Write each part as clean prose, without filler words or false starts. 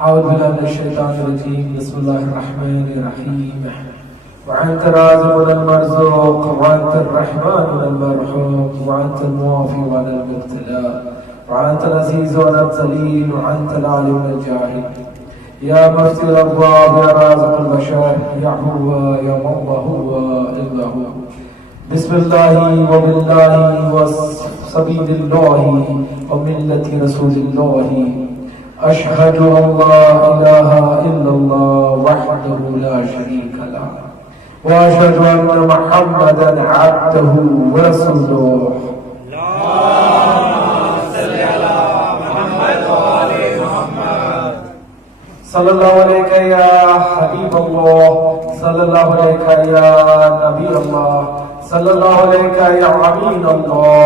أعوذ بالله من الشيطان الرجيم. بسم الله الرحمن الرحيم. وأنت الرازق المرزوق، وأنت الرحمن المرحوم، وأنت الموافي وأنا المبتلى، وأنت العزيز وأنا الذليل، وأنت العالم الجاهل. يا مفتي الأبواب، يا رازق البشر، يا هو يا من لا هو إلا هو. بسم الله وبالله وسبيل الله وملة رسول الله. أشهد أن لا إله إلا الله وحده لا شريك له، وأشهد أن محمدا عبده ورسوله. اللهم صل على محمد وآل محمد. صلى الله عليك يا حبيب الله، صلى الله عليك يا نبي الله، صلى الله عليك يا أمين الله،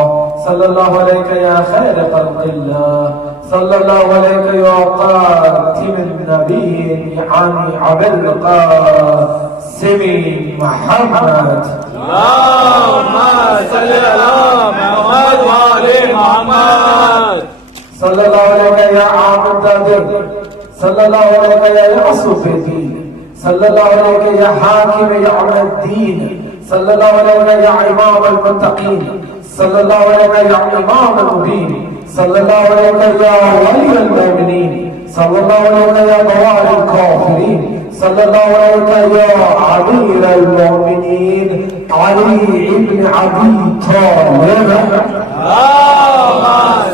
صلى الله عليك يا خير خلق الله، صلى الله عليك يا قاتم النبيين يعني عبد القاسم محمد. اللهم صل على محمد وآل محمد. صلى الله عليك يا عامل الدين، صلى الله عليك يا يعصف الدين، صلى الله عليك يا حاكم يوم الدين، صلى الله عليك يا إمام المتقين، صلى الله عليك يا إمام المبين، صلى الله عليك يا ولي المؤمنين، صلى الله عليك يا ضوال الكافرين، صلى الله عليك يا أمير المؤمنين علي بن أبي طالب. اللهم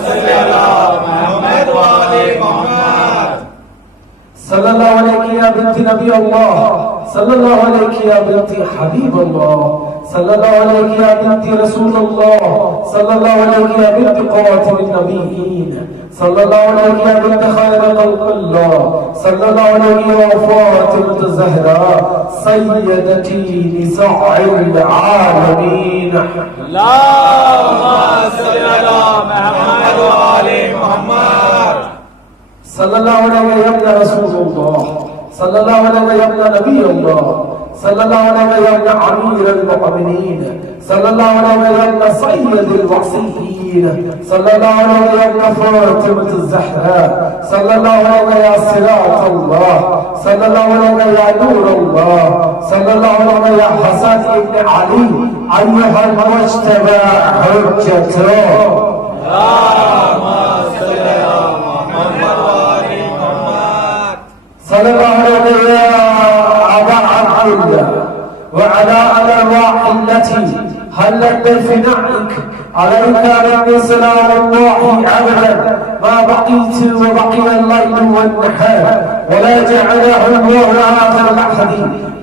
صل على محمد وآل محمد. صلى الله عليك يا بنت نبي الله، صلى الله عليك يا بنت حبيب الله، صلى الله عليك يا بنت رسول الله، صلى الله عليك يا بنت قاتل النبيين، صلى الله عليك يا بنت خير خلق الله، صلى الله عليك يا فاطمة الزهراء سيدتي نساء العالمين. اللهم صل على محمد وآل محمد. صلى الله عليك يا ابن رسول الله، صلى الله عليك يا ابن نبي الله، صلى الله عليك يا ابن أمير المؤمنين، صلى الله عليك يا ابن سيد الوصيين، صلى الله عليك يا ابن فاطمة الزهراء، صلى الله عليك يا صراط الله، صلى الله عليك يا نور الله، صلى الله عليك يا حسن بن علي أيها المجتبى حجته. اللهم صل على محمد وآل محمد. صلى الله عليك يا أبا عبد الله وعلى الأرواح التي هلت بفنائك، عليك رب سلام الله أبدا ما بقيت وبقي الليل والنهار، ولا جعله الله آخر لحظ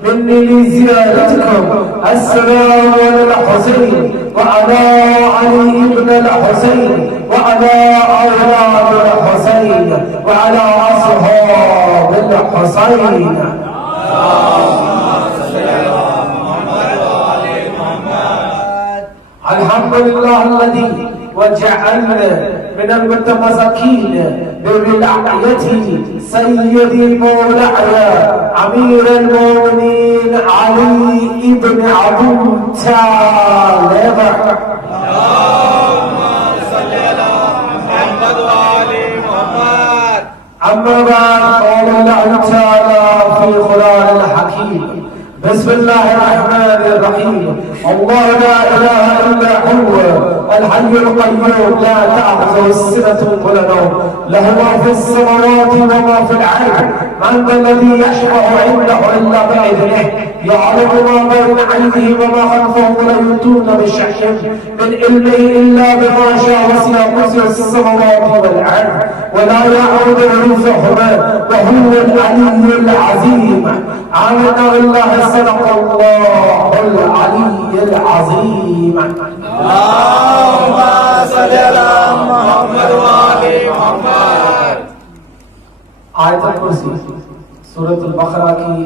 مني لزيارتكم. السلام على الحسين وعلى علي بن الحسين وعلى أولاد الحسين وعلى أصحاب الحسين. الحمد لله الذي وجعلنا من المتمسكين بولايته سيدي مولاي أمير المؤمنين علي بن أبي طالب. اللهم صل على محمد وآل محمد. أما بعد، قال الله تعالى في القرآن الحكيم: بسم الله الرحمن الرحيم. الله لا إله إلا هو الحي القيوم لا تأخذه سنة ولا نوم، له ما في السماوات وما في الأرض. من ذا الذي يشفع عنده إلا بإذنه، يعلم ما بين أيديهم وما خلفهم ولا يؤتون بشيء من علمه إلا بما شاء، وسع كرسيه السماوات والأرض ولا يعود حفظهما وهو العلي العظيم. آمنا بالله، صدق الله العلي العظيم. اللهم صل على محمد وآل محمد. آیت الکرسی سورۃ البقرہ کی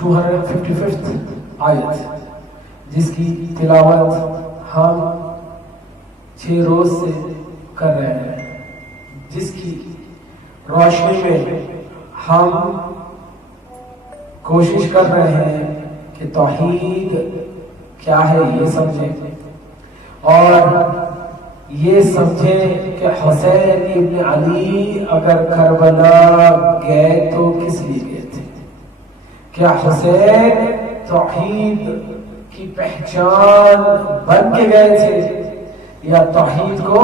255 آیت، جس کی تلاوت ہم 6 روز سے کر رہے ہیں، جس کی روشنی میں ہم کوشش کر رہے ہیں کہ توحید کیا ہے یہ سمجھیں، اور یہ سمجھیں کہ حسین ابن علی اگر کربلا گئے تو کس لیے گئے تھے؟ کیا حسین توحید کی پہچان بن کے گئے تھے یا توحید کو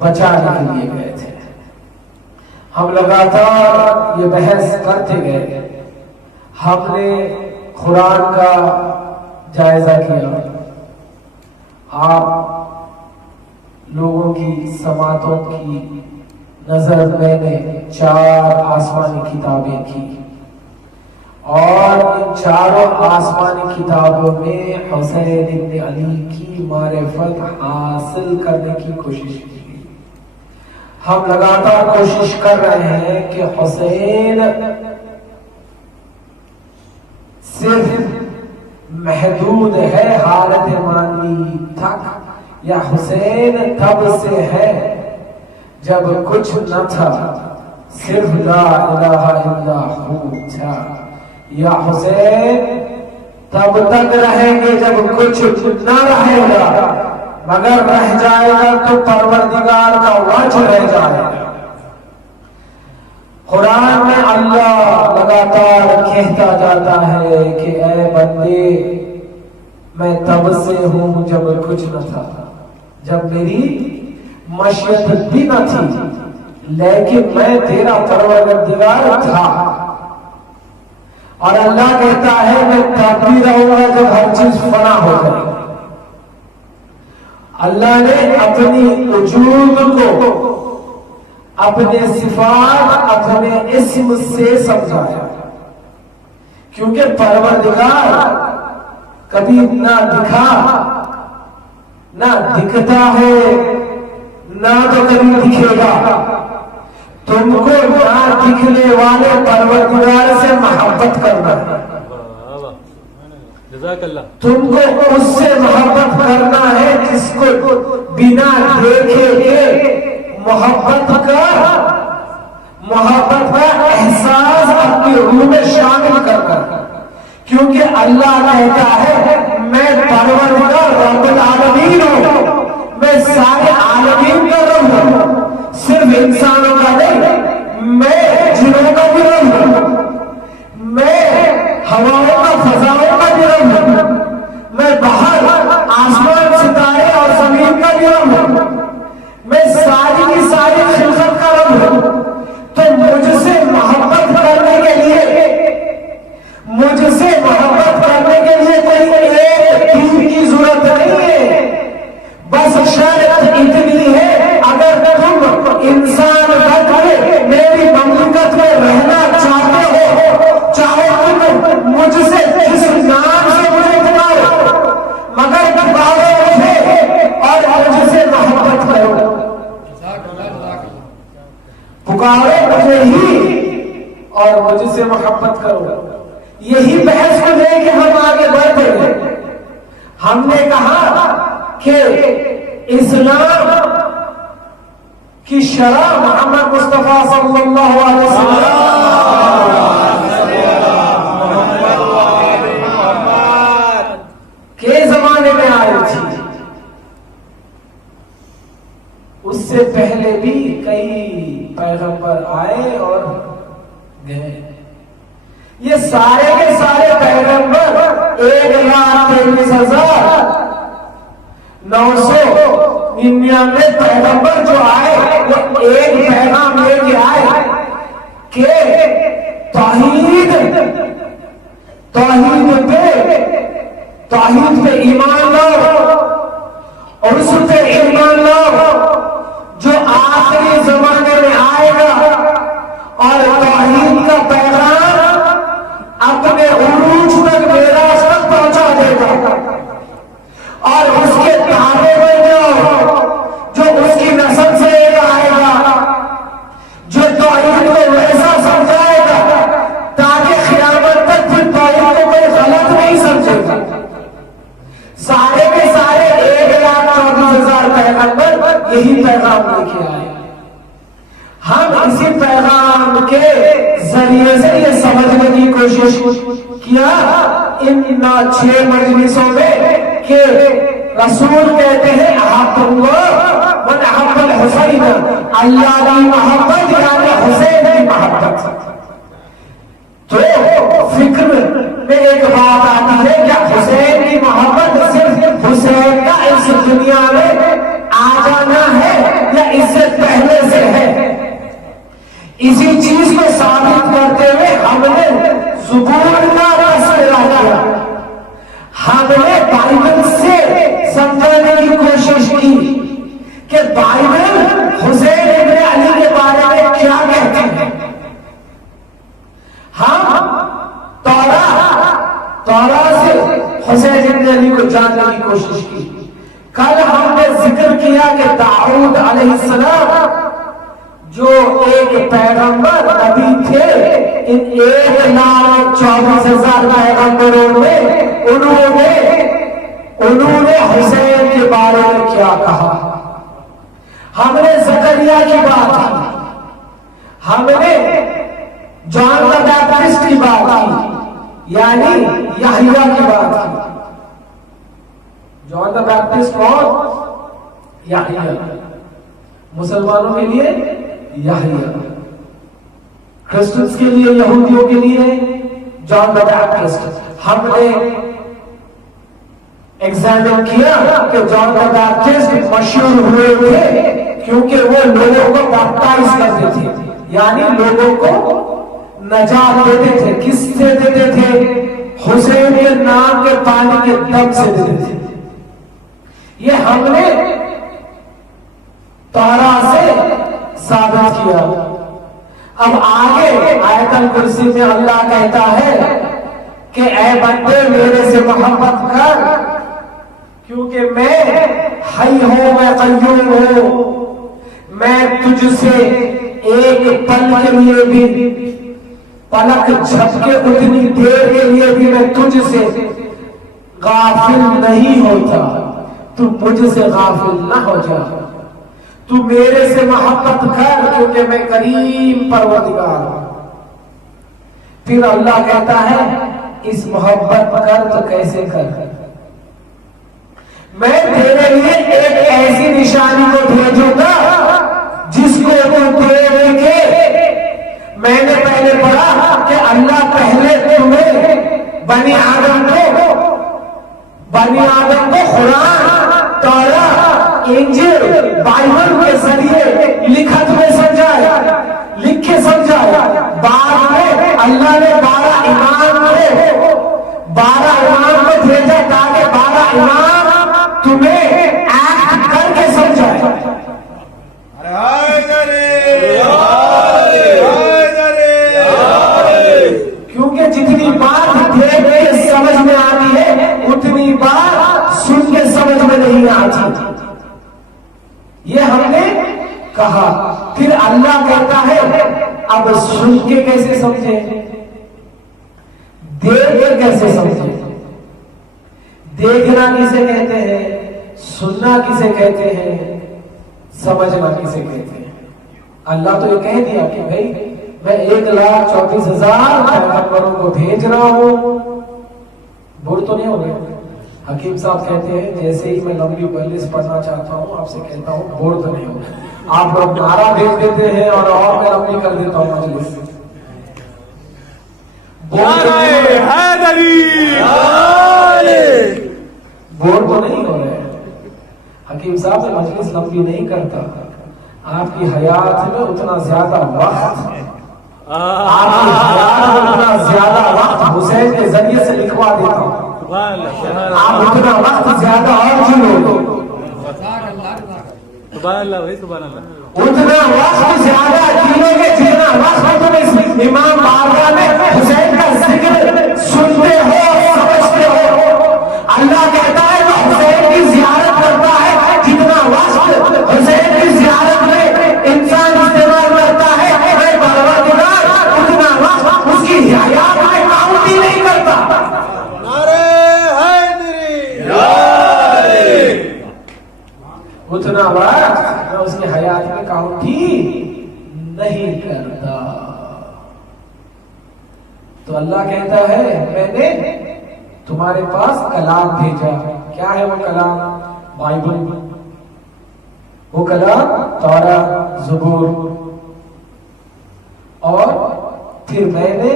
بچانے کے لیے گئے تھے؟ ہم لگاتار یہ بحث کرتے گئے. ہم نے قرآن کا جائزہ کیا. آپ لوگوں کی سماعتوں کی نظر میں نے 4 آسمانی کتابیں کی اور ان 4 آسمانی کتابوں میں حسین ابن علی کی معرفت حاصل کرنے کی کوشش کی. ہم لگاتار کوشش کر رہے ہیں کہ حسین صرف محدود ہے حالت مانوی تک یا حسین تب سے ہے جب کچھ نہ تھا صرف لا الہ الا ہو تھا، یا حسین تب تک رہیں گے جب کچھ نہ رہے گا مگر رہ جائے گا تو پروردگار کا وجہ رہ جائے گا. قرآن میں اللہ لگاتار کہتا جاتا ہے کہ اے بندے میں تب سے ہوں جب کچھ نہ تھا، جب میری مشیت بھی نہ تھی لیکن میں تیرا پروردگار تھا. اور اللہ کہتا ہے میں تب بھی رہوں گا جب ہر چیز فنا ہو جائے. اللہ نے اپنی وجود کو اپنے صفات اپنے اسم سے سمجھایا کیونکہ پروردگار کبھی نہ دکھا نہ دکھتا ہے نہ تو کبھی دکھے گا. تم کو نہ دکھنے والے پروردگار سے محبت کرنا ہے. تم کو اس سے محبت کرنا ہے جس کو بنا دیکھے کے محبت کا احساس اپنی روح میں شامل کرنا. کیونکہ اللہ کہتا ہے میں پروردگار رب العالمین ہوں، میں سارے عالمین کا رب ہوں، صرف انسانوں کا نہیں، میں جنوں کا بھی رب ہوں، میں ہواؤں کا فضاؤں کا بھی رب ہوں، میں باہر آسمان ستارے اور زمین کا بھی رب ہوں، میں ساری کی ساری خلقت کا رب ہوں. تو مجھ سے محبت کرنے کے لیے کوئی ایک دین کی ضرورت نہیں ہے. بس شرط اتنی ہے اگر تم انسان بن کے میری مملکت میں رہنا چاہتے ہو، چاہے تم مجھ سے جس نام سے مجھے پکارو مگر پکارو مجھے اور مجھ سے محبت کرو. پکارو مجھے ہی اور مجھ سے محبت کرو. یہی بحث کو لے کے ہم آگے بڑھتے ہیں. ہم نے کہا کہ اسلام کی شرح محمد مصطفیٰ صلی اللہ علیہ وسلم کے زمانے میں آئی تھی. اس سے پہلے بھی کئی پیغمبر آئے اور گئے. یہ سارے کے سارے پیغمبر 1,23,999 پیغمبر جو آئے وہ ایک پیغام لے کے آئے کہ توحید پہ ایمان لاؤ اور اس پہ ایمان لاؤ جو آخری زمانے میں آئے گا اور توحید کا پیغام اپنے عروج تک معراج تک پہنچا دے گا. اور اس کے تابع بن جاؤ جو اس کی نسل سے ایک آئے گا جو توحید کو ویسا سمجھائے گا تاکہ قیامت تک پھر توحید کو کوئی غلط نہیں سمجھے گا. سارے کے سارے 1,24,000 پیغمبر یہی پیغام لے کے آئے. ہم اسی پیغام کے ذریعے سے یہ سمجھنے کی کوشش کیا ان 6 مجلسوں میں کہ رسول کہتے ہیں احب اللہ اللہ کی محبت یعنی حسین کی محبت. تو فکر میں ایک بات آتی ہے کہ حسین کی محبت صرف حسین کا اس دنیا میں آ جانا ہے یا اس سے پہلے سے ہے. اسی چیز کو ثابت کرتے ہوئے ہم نے زبور کا تذکرہ کیا. ہم نے بائبل سے سمجھانے کی کوشش کی کہ بائبل حسین ابن علی کے بارے میں کیا کہتے ہیں. ہم تورات سے حسین ابن علی کو جاننے کی کوشش کی. کل ہم نے ذکر کیا کہ داؤد علیہ السلام جو ایک پیغمبر نبی تھے، ان 1,24,000 پیغمبروں میں انہوں نے حسین کے بارے میں کیا کہا. ہم نے زکریا کی بات کی، ہم نے جان دا بیپٹسٹ کی بات کی، یعنی یحییٰ کی بات کی. جان دا بیپٹسٹ کون؟ یحییٰ. مسلمانوں کے لیے یحییٰ، کرسچنز کے لیے، یہودیوں کے لیے جان دا بیپٹسٹ. ہم نے ایگزامن کیا کہ جان دا بیپٹسٹ مشہور ہوئے تھے کیونکہ وہ لوگوں کو بیپٹائز کرتے تھے، یعنی لوگوں کو نجات دیتے تھے. کس سے دیتے تھے؟ حسین کے نام کے پانی کے دم سے دیتے تھے. یہ ہم نے تورات سے ثابت کیا. اب آگے آیت الکرسی میں اللہ کہتا ہے کہ اے بندے میرے سے محبت کر کیونکہ میں حی ہوں، میں قیوم ہوں. میں تجھ سے ایک پل کے لیے بھی، پلک جھپکے اتنی دیر کے لیے بھی میں تجھ سے غافل نہیں ہوتا. تو مجھ سے غافل نہ ہو جا. تو میرے سے محبت کر کیونکہ میں کریم پروردگار ہوں. پھر اللہ کہتا ہے اس محبت کر تو کیسے کر؟ میں تیرے لیے ایک ایسی نشانی کو بھیجوں گا جس کو تو دیکھے. میں نے پہلے پڑھا کہ اللہ پہلے تمہیں بنی آدم کو قرآن، تورات، انجیل، بائبل کے ذریعے لکھت میں سمجھایا، لکھ کے سمجھایا. بعد میں اللہ نے 12 امام کو بھیجا تاکہ 12 امام تمہیں ایکٹ کر کے سمجھائے. کیونکہ جتنی بات دیکھ کے سمجھ میں آتی ہے اتنی بات سن کے سمجھ میں نہیں آتی. یہ ہم نے کہا. پھر اللہ کہتا ہے اب سن کے کیسے سمجھے، دیکھ کے کیسے سمجھے. دیکھنا کسے کہتے ہیں، سننا کسے کہتے ہیں، سمجھنا کسے کہتے ہیں. اللہ تو یہ کہہ دیا کہ بھائی میں 1,34,000 پیغمبروں کو بھیج رہا ہوں. بور تو نہیں ہو گئے؟ حکیم صاحب کہتے ہیں جیسے ہی میں لمبی مجلس پڑھنا چاہتا ہوں آپ سے کہتا ہوں بور تو نہیں ہو گئے. آپ لوگ نعرہ بھیج دیتے ہیں اور میں لمبی کر دیتا ہوں مجلس. بور تو نہیں ہو رہے؟ حکیم صاحب سے مجلس لمبی نہیں کرتا. آپ کی حیات میں اتنا زیادہ وقت ہے، آپ کی حیات میں اتنا زیادہ وقت حسین کے ذریعے سے لکھوا دیتا ہوں. آپ اتنا وقت زیادہ اور جنو اتنا وقت زیادہ جنوں کے جتنا وقت تم اس امام بارگاہ میں حسین کا ذکر سنتے ہو، سمجھتے ہو. اللہ کہتا ہے جو حسین کی زیارت کرتا ہے جتنا وقت حسین کی زیارت میں انسان استعمال کرتا ہے میں پروردگار اتنا وقت اس کی حیات میں کاؤنٹ ہی نہیں کرتا. اتنا وقت میں اس کی حیات میں کاؤنٹ ہی نہیں کرتا. تو اللہ کہتا ہے میں نے تمہارے پاس کلام بھیجا. کیا ہے وہ کلام؟ بائبل. وہ کلام تورا، زبور، اور پھر میں نے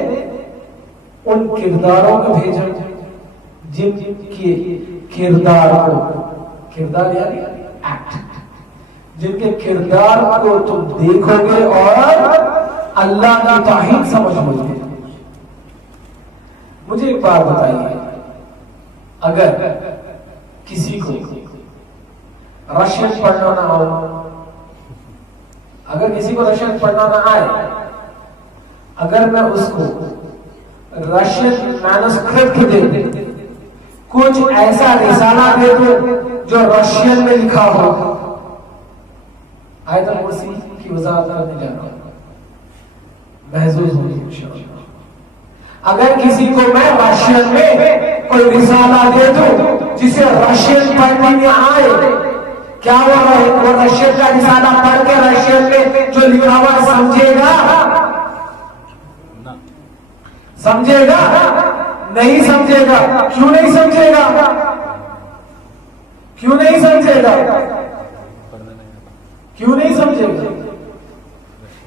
ان کرداروں کو بھیجا جن کے کردار یعنی ایکٹ، جن کے کردار کو تم دیکھو گے اور اللہ کی توحید سمجھ لو گے۔ مجھے ایک بات بتائیے، اگر کسی کو رشین پڑھنا نہ ہو، اگر کسی کو رشین پڑھنا نہ آئے، اگر میں اس کو رشین مینوسکرپٹ دے، کچھ ایسا رسالہ دے دو جو رشین میں لکھا ہو، آیت الکرسی کی وضاحت کرنے جا رہا ہوں، محظوظ ہوگی انشاءاللہ۔ اگر کسی کو میں رشین میں کوئی رسالہ دے دوں جسے رشین پڑھنے میں آئے، کیا وہ رشین کا رسالہ پڑھ کے رشین میں جو لکھا ہوا سمجھے گا؟ سمجھے گا؟ نہیں سمجھے گا۔ کیوں نہیں سمجھے گا؟ کیوں نہیں سمجھے گا؟ کیوں نہیں سمجھے گا؟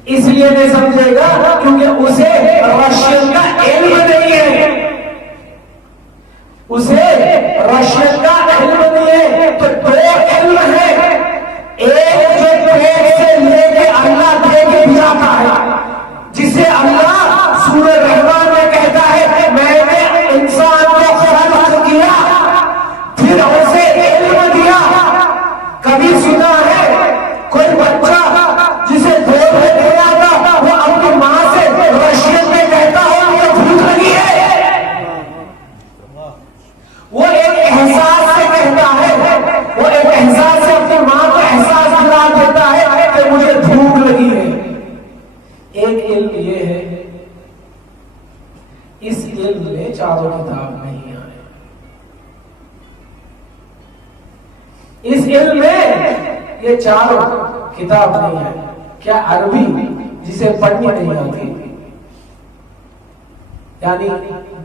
اس لیے نہیں سمجھے گا کیونکہ اسے رشین کا علم نہیں ہے، اسے رشین کا علم نہیں ہے۔ تو دو علم ہے، ایک جو پیٹ سے لے کے اللہ دے کے بھی آتا ہے، جسے اللہ سورہ رحمان میں کہتا ہے میں نے انسان کو خلق کیا پھر اسے علم دیا۔ کبھی سنا ہے کوئی بچہ جسے دودھ میں دیا تھا وہ اپنی ماں سے رشین میں کہتا ہو مجھے بھوک لگی ہے؟ وہ ایک احساس سے کہتا ہے، وہ ایک احساس سے اپنی ماں کو احساس دلا دیتا ہے کہ مجھے بھوک لگی ہے۔ ایک علم یہ ہے، اس علم میں چاروں کتاب نہیں آئے، اس علم میں یہ چاروں کتاب نہیں ہے۔ کیا عربی جسے پڑھنی نہیں آتی، یعنی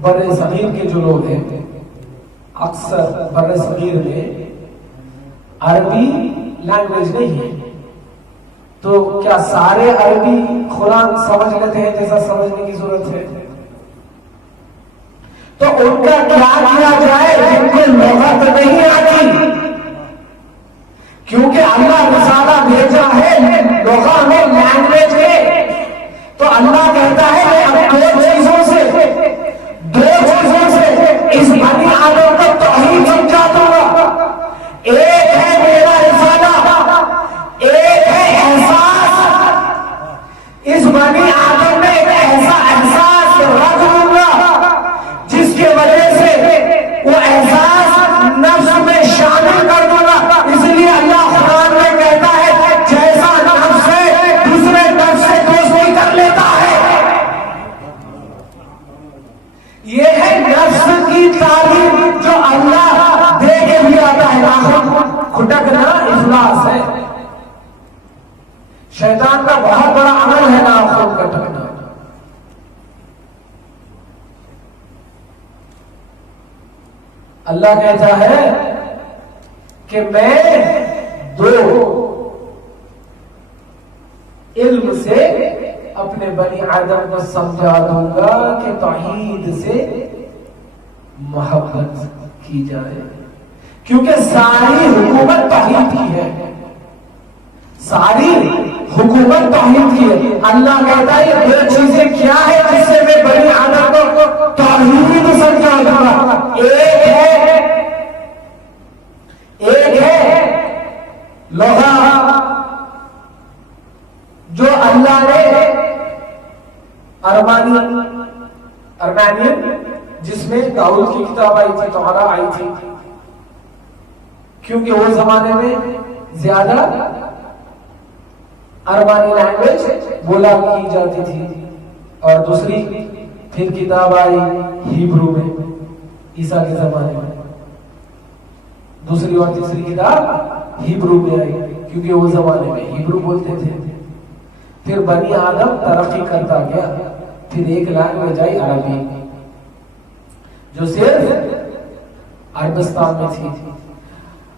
بر صغیر کے جو لوگ ہیں، اکثر بر صغیر میں عربی لینگویج نہیں ہے، تو کیا سارے عربی قرآن سمجھ لیتے ہیں جیسا سمجھنے کی ضرورت ہے؟ تو ان کا کیا کیا جائے جن کو لغت نہیں آتی؟ کیونکہ اللہ رسالہ بھیجا ہے لغت میں، لینگویج میں، تو اللہ کہتا ہے میں اب دو چیزوں سے اس بنی آدم کو توحید سمجھا دوں گا۔ ایک ہے میرا رسالہ، ایک ہے احساس۔ اس بنی آدم میں ایک ایسا احساس رکھ دوں گا جس کی وجہ سے وہ احساس نفس میں شامل کر دوں گا۔ اس لیے اللہ قرآن میں کہتا ہے جیسا نفس ہے دوسرے نفس سے دوستی کر لیتا ہے۔ یہ ہے نفس کی تعلیم جو اللہ دے کے بھی آتا ہے۔ ناخن کھٹکنا افلاس ہے، شیطان کا بہت بڑا عمل ہے ناخن کھٹکنا۔ اللہ کہتا ہے کہ میں دو علم سے اپنے بنی آدم کو سمجھا دوں گا کہ توحید سے محبت کی جائے، کیونکہ ساری حکومت توحید کی ہے، ساری حکومت توحید کی ہے۔ اللہ کہتا ہے یہ دو چیزیں کیا ہے جس سے میں بنی آدم کو توحید سمجھا دوں گا؟ ایک ہے لوہا جو اللہ نے ارمینیم جس میں داؤد کی کتاب آئی تھی، توراہ آئی تھی، کیونکہ وہ زمانے میں زیادہ ارمانی لینگویج بولا کی جاتی تھی، اور دوسری پھر کتاب آئی ہیبرو میں عیسیٰ کے زمانے میں، دوسری اور تیسری کتاب ہیبرو میں آئی کیونکہ وہ زمانے میں ہیبرو بولتے تھے۔ پھر بنی آدم ترقی کرتا گیا، پھر ایک لینگویج آئی عربی جو صرف عربستان میں تھی۔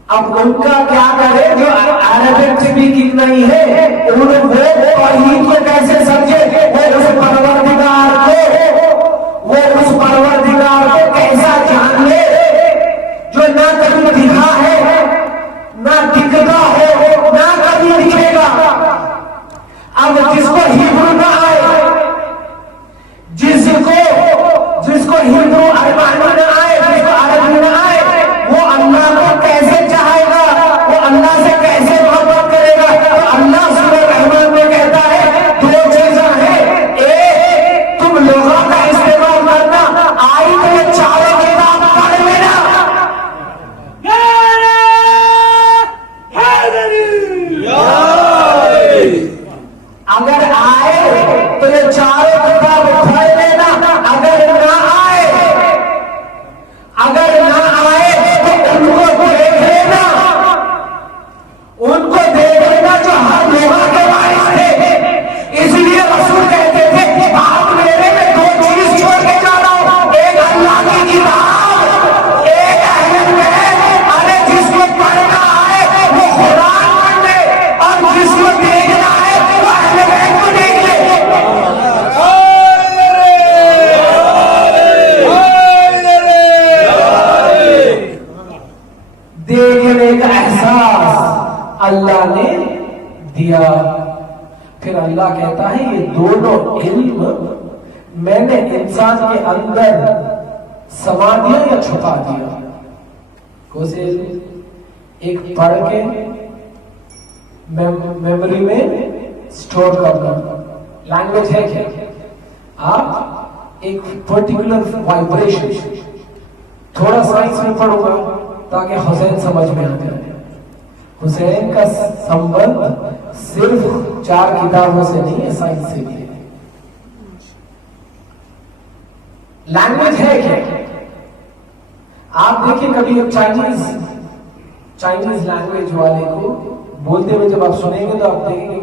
اب ان کا کیا کرے جو عربک سپیکنگ نہیں ہے، وہ توحید کو کیسے سمجھے، وہ اس پروردگار کو کیسا جان لے جو نہ کبھی دکھا ہے، نہ دکھتا ہو، نہ کبھی دکھے گا۔ اب جس کو ہیبرو نہ آئے، جس کو ہیبرو عربانی نہ آئے، جس کو عربی نہ آئے، وہ اللہ کو کیسے چاہے گا، وہ اللہ سے کیسے محبت کرے گا؟ تو اللہ سورہ رحمان میں کہتا ہے دو چیزیں ہیں، ایک تم لغہ کا استعمال کرنا، آئی تو یہ چاروں کتاب پڑھ لینا، اگر آئے تو یہ چاروں کتاب پڑھ لینا، اگر نہ آئے تو ان کو دیکھ لینا، ان کو دیکھ لینا جو ہر لغہ کے وارث تھے۔ اس لیے رسول کہتے تھے آپ میرے میں دو چیز چھوڑ کے جا رہا ہوں، ایک اللہ کی کتاب، ایک اہل بیت۔ ارے جس کو پڑھنا آئے وہ قرآن پڑھ لے، اور جس کو دیکھنا ہے وہ اہل بیت کو دیکھ لے۔ دیکھنے کا احساس اللہ نے دیا، پھر اللہ کہتا ہے یہ دونوں علم میں نے انسان کے اندر سما دیا یا چھپا دیا۔ کوسے علم؟ ایک پڑھ کے میموری میں سٹور کرنا، لینگویج ہے کیا؟ آپ ایک پرٹیکولر وائبریشن، تھوڑا سائنس میں پڑھو گا تاکہ حسین سمجھ میں آ جائے۔ حسین کا سمبند صرف 4 کتابوں سے نہیں ہے، سائنس سے بھی ہے۔ لینگویج ہے کیا؟ آپ دیکھیں کبھی ایک چائنیز لینگویج والے کو بولتے ہوئے جب آپ سنیں گے تو آپ دیکھیں گے،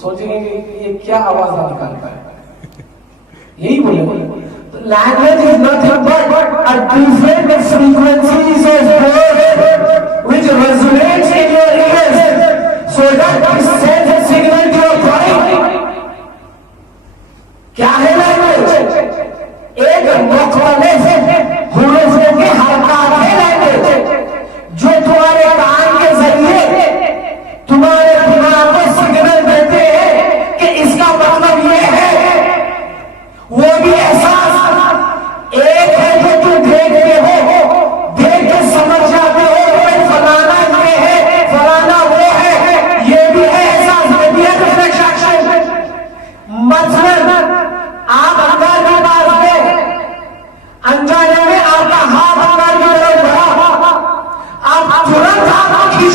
سوچیں گے کہ یہ کیا آواز آپ نکالتا ہے، یہی بولیں گے۔ Language is nothing but a different frequencies of words which resonates in your ears so that it sends a signal to your body. کیا ہے لینگویج؟ ایک مختلف حروفوں کے حرکات ہے لینگویج، جو تمہارے کان کے ذریعے تمہارے دماغ کو سگنل دیتے ہیں کہ اس کا مطلب یہ ہے۔ وہ بھی احساس ایک ہے جو تم دیکھتے ہو، دیکھ کے سمجھ جاتے ہو کہ فلانا یہ ہے، فلانا وہ ہے، یہ بھی ہے احساس، یہ بھی ہے ریفلیکشن۔ مثلاً آپ اندر کے پاس میں انجانے میں آپ کا ہاتھ اندر کی طرف بڑھا، آپ ترنت ہاتھ کو کھینچ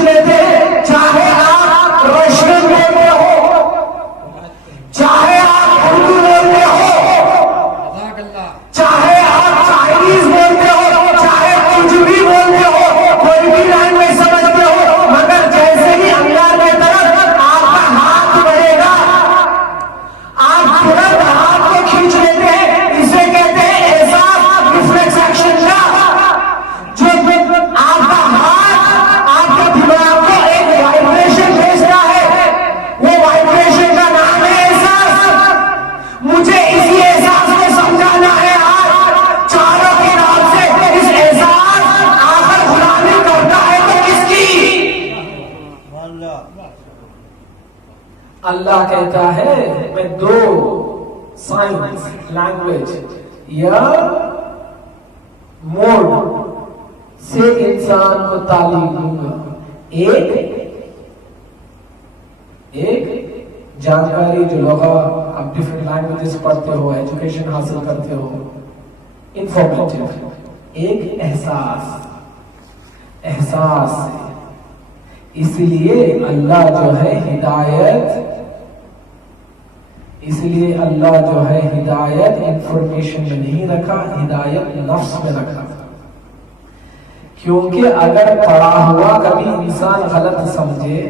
لیتے ہیں، چاہے آپ رشین بولتے ہو، چاہے آپ اردو بولتے ہو، چاہے آپ چائنیز بولتے ہو، چاہے کچھ بھی بولتے ہو، کوئی بھی لینگویج سمجھتے ہو، مگر جیسے ہی اللہ کی طرف آپ کا ہاتھ بڑھے گا آپ ترنت ہاتھ کو کھینچ لیتے ہیں۔ اسے کہتے ہیں احساس، ریفلیکس ایکشن کا، جو آپ کا ہاتھ آپ کے دماغ کو ایک وائبریشن بھیجتا ہے، وہ وائبریشن کا نام ہے احساس۔ مجھے اسی احساس کو سمجھانا ہے آج چاروں کی رات سے، اس احساس آخر غلامی کرتا ہے تو کس کی؟ اللہ کہتا ہے میں 2 سائنس، لینگویج یا موڈ سے انسان کو تعلیم دوں گا۔ ایک جانکاری جو لوگ آپ ڈفرنٹ لینگویجز پڑھتے ہو، ایجوکیشن حاصل کرتے ہو، انفارمیٹیو۔ ایک احساس ہے۔ اس لیے اللہ جو ہے ہدایت انفارمیشن میں نہیں رکھا، ہدایت نفس میں رکھا، کیونکہ اگر پڑھا ہوا کبھی انسان غلط سمجھے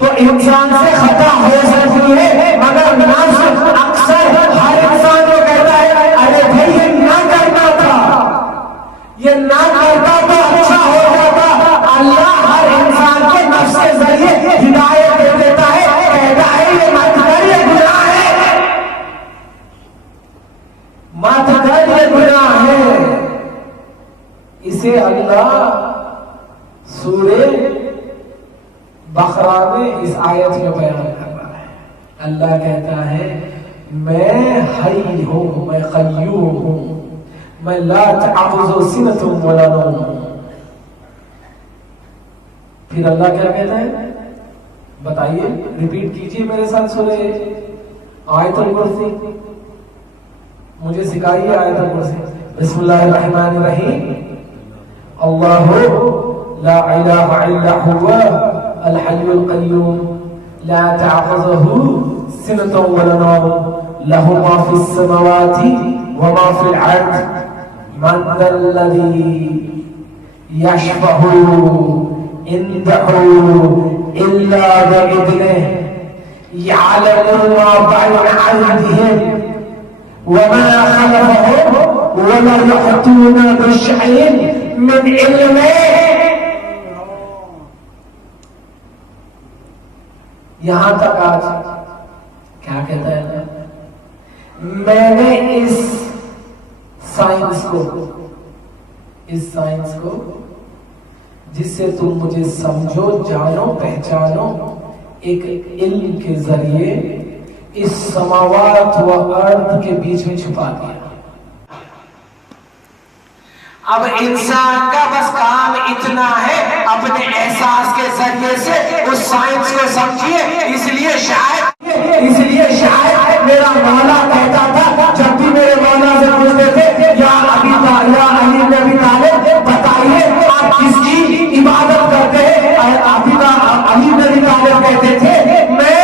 تو انسان سے خطا ہو سکتی ہے، مگر نفس اکثر ہر انسان کو کہتا ہے ارے بھائی یہ نہ کرنا، یہ نہ کرتا تو اچھا ہو جاتا. اللہ ہر انسان کے نفس کے ذریعے ہدایت دے دیتا ہے، کہتا ہے یہ مت کر، یہ گناہ ہے، مت کر، یہ گناہ ہے. اسے اللہ سورہ بقرہ میں اس آیت میں بیان کر رہا ہے. اللہ کہتا ہے میں حی ہوں، میں قیوم ہوں، میں لا تأخذ سنۃ ولا نوم. پھر اللہ کیا کہتا ہے بتائیے، ریپیٹ کیجئے میرے ساتھ سورہ آیت الکرسی. مجھے سکھائیے آیت الکرسی. بسم اللہ الرحمن الرحیم. اللہ لا الہ الا هو الحی القیوم لا تأخذه سنۃ ولا نوم له ما في السماوات وما في الارض من ذا الذي يشفع عنده الا باذنه يعلم ما بين ايديهم وما خلفهم ولا يحيطون بشيء من علمه. یہاں تک آج کیا کہتا ہے؟ میں نے اس سائنس کو جس سے تم مجھے سمجھو، جانو، پہچانو، ایک علم کے ذریعے اس سماوات و ارض کے بیچ میں چھپا دیا. اب انسان کا بس کام اتنا ہے اپنے احساس کے ذریعے سے اس سائنس کو سمجھیے. اس لیے شاید میرا مولا کہتا تھا، جب بھی میرے مولا سے پوچھتے تھے یا علی بن ابی طالب بتائیے آپ کس کی عبادت کرتے ہیں، علی بن ابی طالب کہتے تھے میں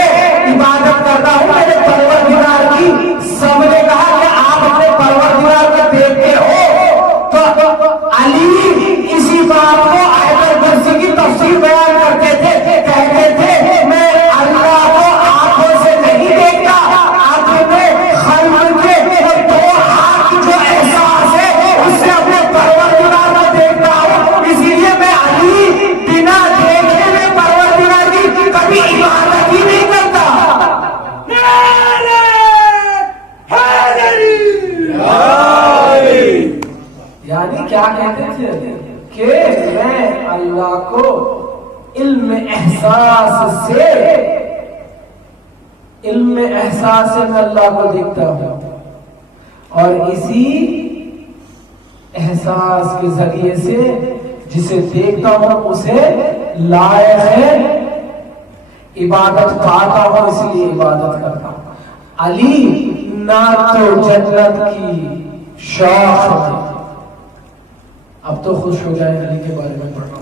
عبادت کرتا ہوں میرے پروردگار کی. سب نے کہا کہ آپ اپنے پروردگار کو دیکھتے ہو. تو علی اسی بات کو آیت الکرسی کی تفسیر بیان کرتے تھے، کہتے تھے میں اللہ کو آنکھوں سے نہیں دیکھتا، اپنے خلق کے اور دو ہاتھ جو احساس ہے اس سے اپنے پروردگار کو دیکھتا ہوں. اسی لیے میں علی بنا دیکھے میں پروردگار کی کبھی عبادت ہی نہیں کرتا. یعنی کیا کہتے تھے کہ میں اللہ کو علم احساس سے میں اللہ کو دیکھتا ہوں، اور اسی احساس کے ذریعے سے جسے دیکھتا ہوں اسے لائق ہے عبادت پاتا ہوں، اس لیے عبادت کرتا ہوں. علی نہ تو جنت کی شاخ تھی. اب تو خوش ہو جائیں علی کے بارے میں پڑھنا.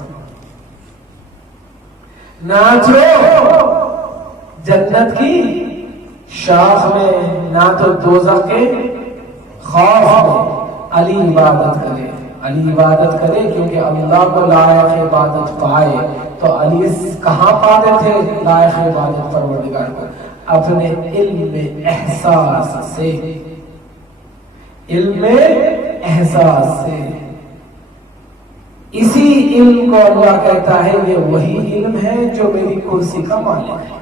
نہ تو جنت کی شاخ میں، نہ تو دوزخ کے خوف میں. علی عبادت کرے کیونکہ اللہ کو لائق عبادت پائے. تو علی کہاں پاتے تھے لائق عبادت پروردگار کو؟ اپنے علم احساس سے. اسی علم کو اللہ کہتا ہے یہ وہی علم ہے جو میری کرسی کا مالک ہے.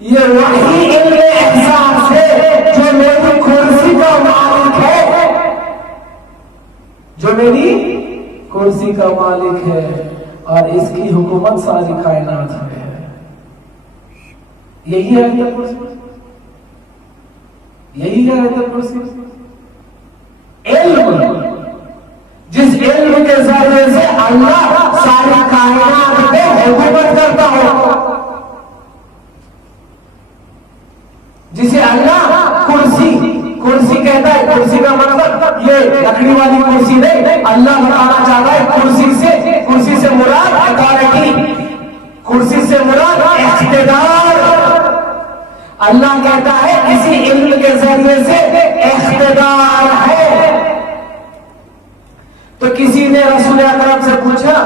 یہ وہی علم احساس ہے جو میری کرسی کا مالک ہے، جو میری کرسی کا مالک ہے، اور اس کی حکومت ساری کائنات میں ہے. یہی ہے علم، جس علم کے ذریعے سے اللہ ساری کائنات پہ حکومت کرتا ہو، جسے اللہ کرسی کہتا ہے. کرسی کا مطلب یہ لکڑی والی کرسی نہیں. اللہ بتانا چاہتا ہے کرسی سے مراد اتھارٹی، کرسی سے مراد اقتدار. اللہ کہتا ہے اسی علم کے ذریعے سے اقتدار ہے. تو کسی نے رسول اکرم سے پوچھا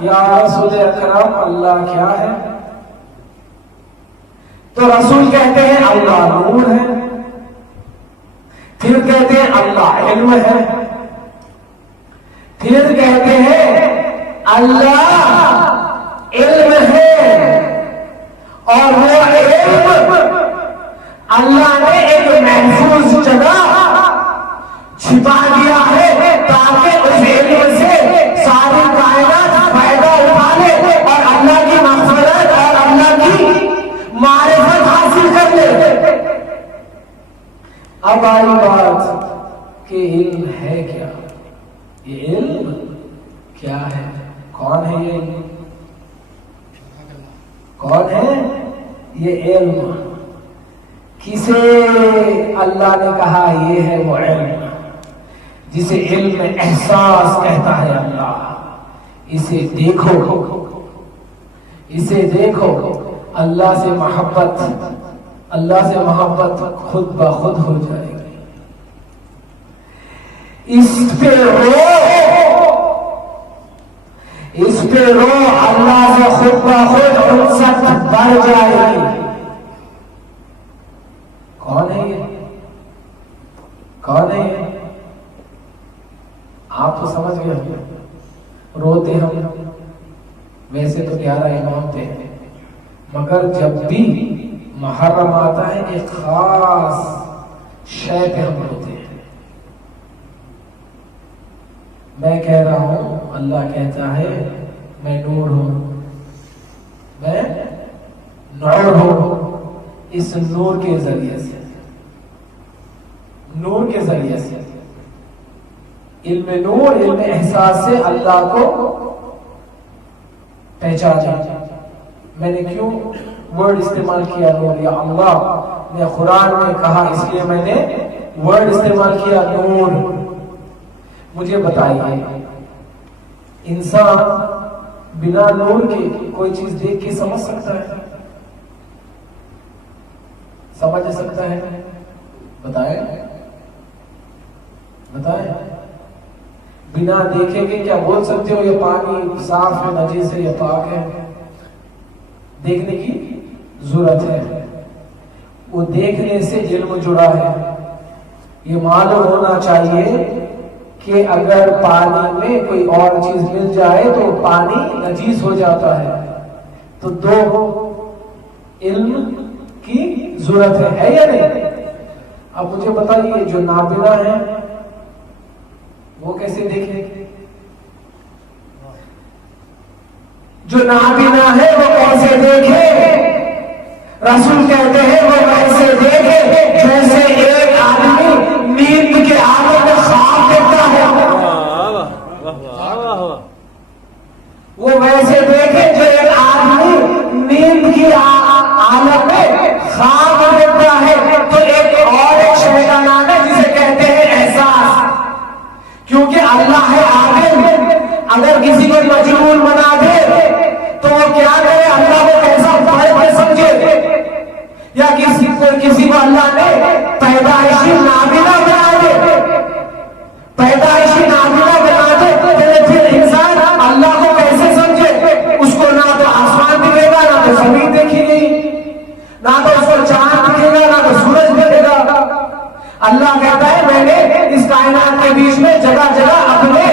یا رسول اکرم اللہ کیا ہے؟ تو رسول کہتے ہیں اللہ نور ہے. پھر کہتے ہیں اللہ علم ہے، پھر کہتے ہیں اللہ علم ہے، اور وہ علم اللہ نے ایک محفوظ جگہ چھپا دیا ہے تاکہ اس علم سے ساری کائنات فائدہ اٹھا لے اور اللہ کی مغفرت اور اللہ کی معرفت حاصل کر لے۔ اب آئی بات کہ علم ہے کیا؟ یہ علم کیا ہے؟ کون ہے یہ علم؟ کون ہے یہ علم؟ کسے اللہ نے کہا یہ ہے وہ علم جسے علم احساس کہتا ہے اللہ؟ اسے دیکھو، اسے دیکھو، اللہ سے محبت، اللہ سے محبت خود بخود ہو جائے گی۔ اس پہ رو، اس پہ رو، اللہ سے خود بخود انست بڑھ جائے گی۔ کون ہے یہ؟ کون ہے یہ؟ آپ تو سمجھ گئے، روتے ہم ویسے تو 11 امام تھے، مگر جب بھی محرم آتا ہے ایک خاص شے پہ ہم روتے ہیں۔ میں کہہ رہا ہوں، اللہ کہتا ہے میں نور ہوں، میں نور ہوں۔ اس نور کے ذریعے سے، نور کے ذریعے سے، علم نور، علم احساس سے اللہ کو پہچانا۔ میں نے کیوں ورڈ استعمال کیا نور؟ یا اللہ نے قرآن میں کہا اس لیے میں نے ورڈ استعمال کیا نور۔ مجھے بتائیے، انسان بنا نور کے کوئی چیز دیکھ کے سمجھ سکتا ہے؟ سمجھ سکتا ہے؟ بتائیں بتائیں، بنا دیکھے کہ کیا بول سکتے ہو یہ پانی صاف ہے، نجیس ہے، یا پاک ہے؟ دیکھنے کی ضرورت ہے۔ وہ دیکھنے سے علم جڑا ہے۔ یہ معلوم ہونا چاہیے کہ اگر پانی میں کوئی اور چیز مل جائے تو پانی نجیس ہو جاتا ہے۔ تو دو علم کی ضرورت ہے یا نہیں؟ اب مجھے بتائیے، جو نابینا ہے وہ کیسے دیکھیں؟ جو نابینا ہے وہ کیسے دیکھے؟ رسول کہتے ہیں وہ ویسے دیکھے جیسے ایک آدمی نیند کے عالم میں خواب دیکھتا ہے۔ وہ ویسے دیکھے جو ایک آدمی نیند کی عالم میں خواب دیکھتا ہے۔ تو ایک شے کا نام ہے جسے کہتے ہیں احساس، کیونکہ اللہ ہے عادل۔ اگر کسی کو مجنون بنا دے تو وہ کیا کرے؟ اللہ کو کیسا فائدہ سمجھے؟ یا کسی کو اللہ نے پیدائشی نابینا بنا دے، پیدائشی نابینا بنا دے تو پھر انسان اللہ کو کیسے سمجھے؟ اس کو نہ تو آسمان دکھے گا، نہ تو زمین دیکھی گئی، نہ تو اس کو چاند دکھے گا، نہ تو سورج دکھے گا۔ اللہ کہتا ہے میں نے اس کائنات کے بیچ میں جگہ جگہ اپنے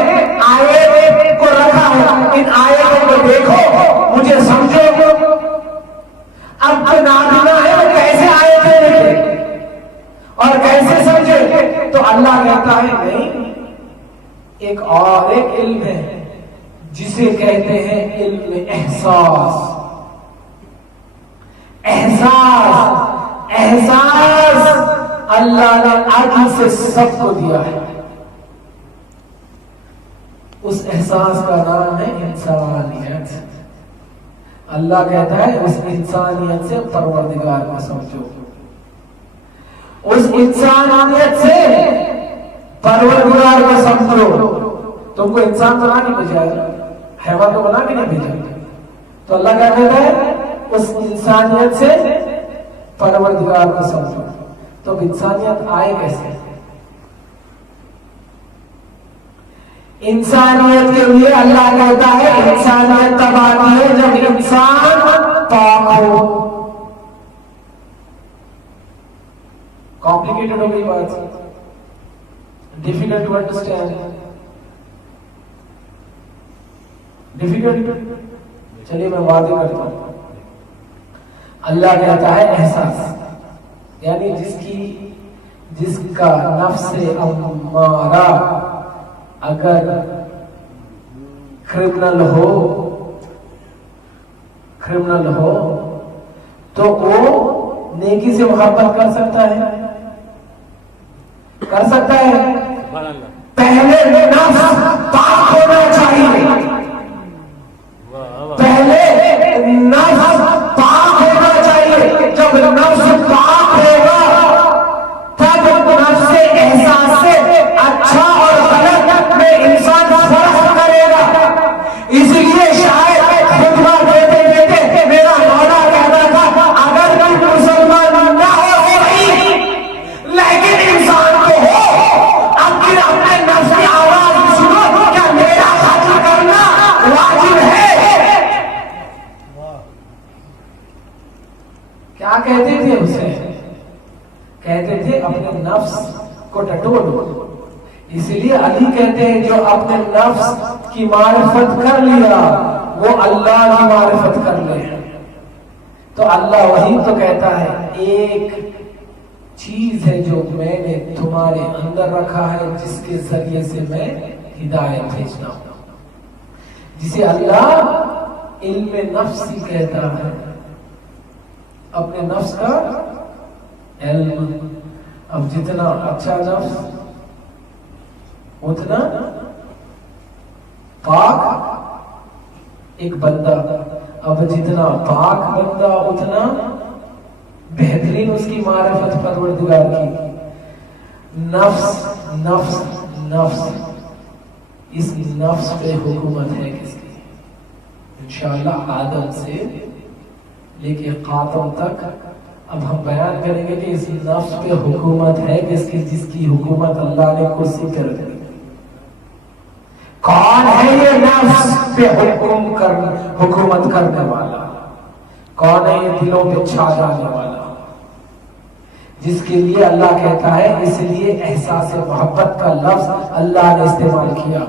آیت کو رکھا ہے، ان آیتوں کو دیکھو، مجھے سمجھو۔ اب جو نابینا ہے وہ کیسے آیتیں دیکھے اور کیسے سمجھے؟ تو اللہ کہتا ہے نہیں، ایک اور ایک علم ہے جسے کہتے ہیں علم احساس۔ احساس، احساس اللہ نے عدل سے سب کو دیا ہے۔ اس احساس کا نام ہے انسانیت۔ اللہ کہتا ہے اس انسانیت سے پروردگار کو سمجھو، اس انسانیت سے پروردگار کو سمجھو۔ تم کو انسان بنا کے بھیجا ہے، حیوان کو بنا کے نہیں بھیجا۔ تو اللہ کیا کہتا ہے؟ اس انسانیت سے پروردگار کو سمجھو۔ تو انسانیت آئے کیسے؟ انسانیت کے لیے اللہ کہتا ہے انسانیت تب آتی ہے جب انسان پاک ہو۔ کمپلیکیٹڈ ہو گئی بات، difficult to understand? Difficult? چلیے میں واضح کرتا ہوں. اللہ کہتا ہے احساس، یعنی جس کا نفس امارہ اگر کرمنل ہو تو وہ نیکی سے محبت کر سکتا ہے. پہلے نفس پاک ہونا چاہیے. جب نفس پاک ہوگا تب نفس سے احساس سے اچھا اور غلط میں انسان فرق کرے گا. اس لیے شاید خطبہ دیتے میرا مولا کہتا تھا اگر کوئی مسلمان نہ ہو لیکن انسان کو ہو، اپنے نفس کی آواز سنو، کیا میرا قتل کرنا واجب ہے؟ کیا کہتے تھے اسے؟ کہتے تھے اپنے نفس کو ٹٹولو. اس لیے علی کہتے ہیں جو اپنے نفس کی معرفت کر لیا وہ اللہ کی معرفت کر لے. تو اللہ وہی تو کہتا ہے ایک چیز ہے جو میں نے تمہارے اندر رکھا ہے جس کے ذریعے سے میں ہدایت بھیجنا ہوں، جسے اللہ علم نفسی کہتا ہے. اپنے نفس کا علم. اب جتنا اچھا نفس اتنا پاک ایک بندہ، اب جتنا پاک بندہ اتنا بہترین اس کی معرفت پروردگار کی. نفس نفس نفس، اس نفس پہ حکومت ہے کس کی؟ انشاءاللہ آدم سے لے کے خاتم تک اب ہم بیان کریں گے کہ اس نفس پہ حکومت ہے کس کی، جس کی حکومت اللہ نے کرسی پہ رکھ دی. کون ہے یہ نفس پہ حکومت کرنے والا؟ کون ہے یہ دلوں پہ چھا جانے والا؟ جس کے لیے اللہ کہتا ہے، اس لیے احساس محبت کا لفظ اللہ نے استعمال کیا.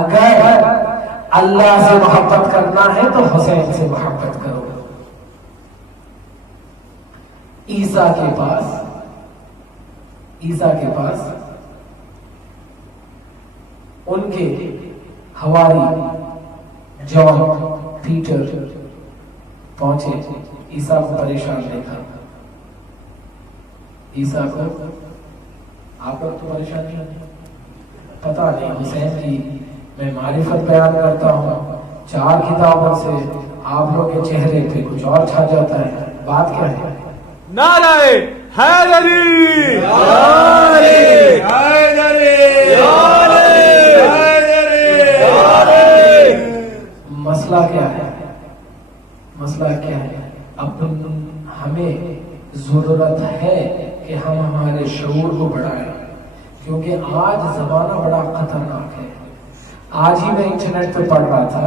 اگر اللہ سے محبت کرنا ہے تو حسین سے محبت کرو. عیسیٰ کے پاس ان کے حواری جان پیٹر پہنچے. عیسیٰ کو پریشان دیکھا. عیسیٰ کو آپ لوگ تو پریشان نہیں پتا نہیں. حسین کی میں معرفت بیان کرتا ہوں 4 کتابوں سے، آپ لوگ کے چہرے پہ کچھ اور چھا جاتا ہے. بات کیا ہے؟ نعرہ حیدری، مسئلہ کیا ہے؟ اب ہمیں ضرورت ہے کہ ہم ہمارے شعور کو بڑھائیں، کیونکہ آج زمانہ بڑا خطرناک ہے. آج ہی میں انٹرنیٹ پہ پڑھ رہا تھا،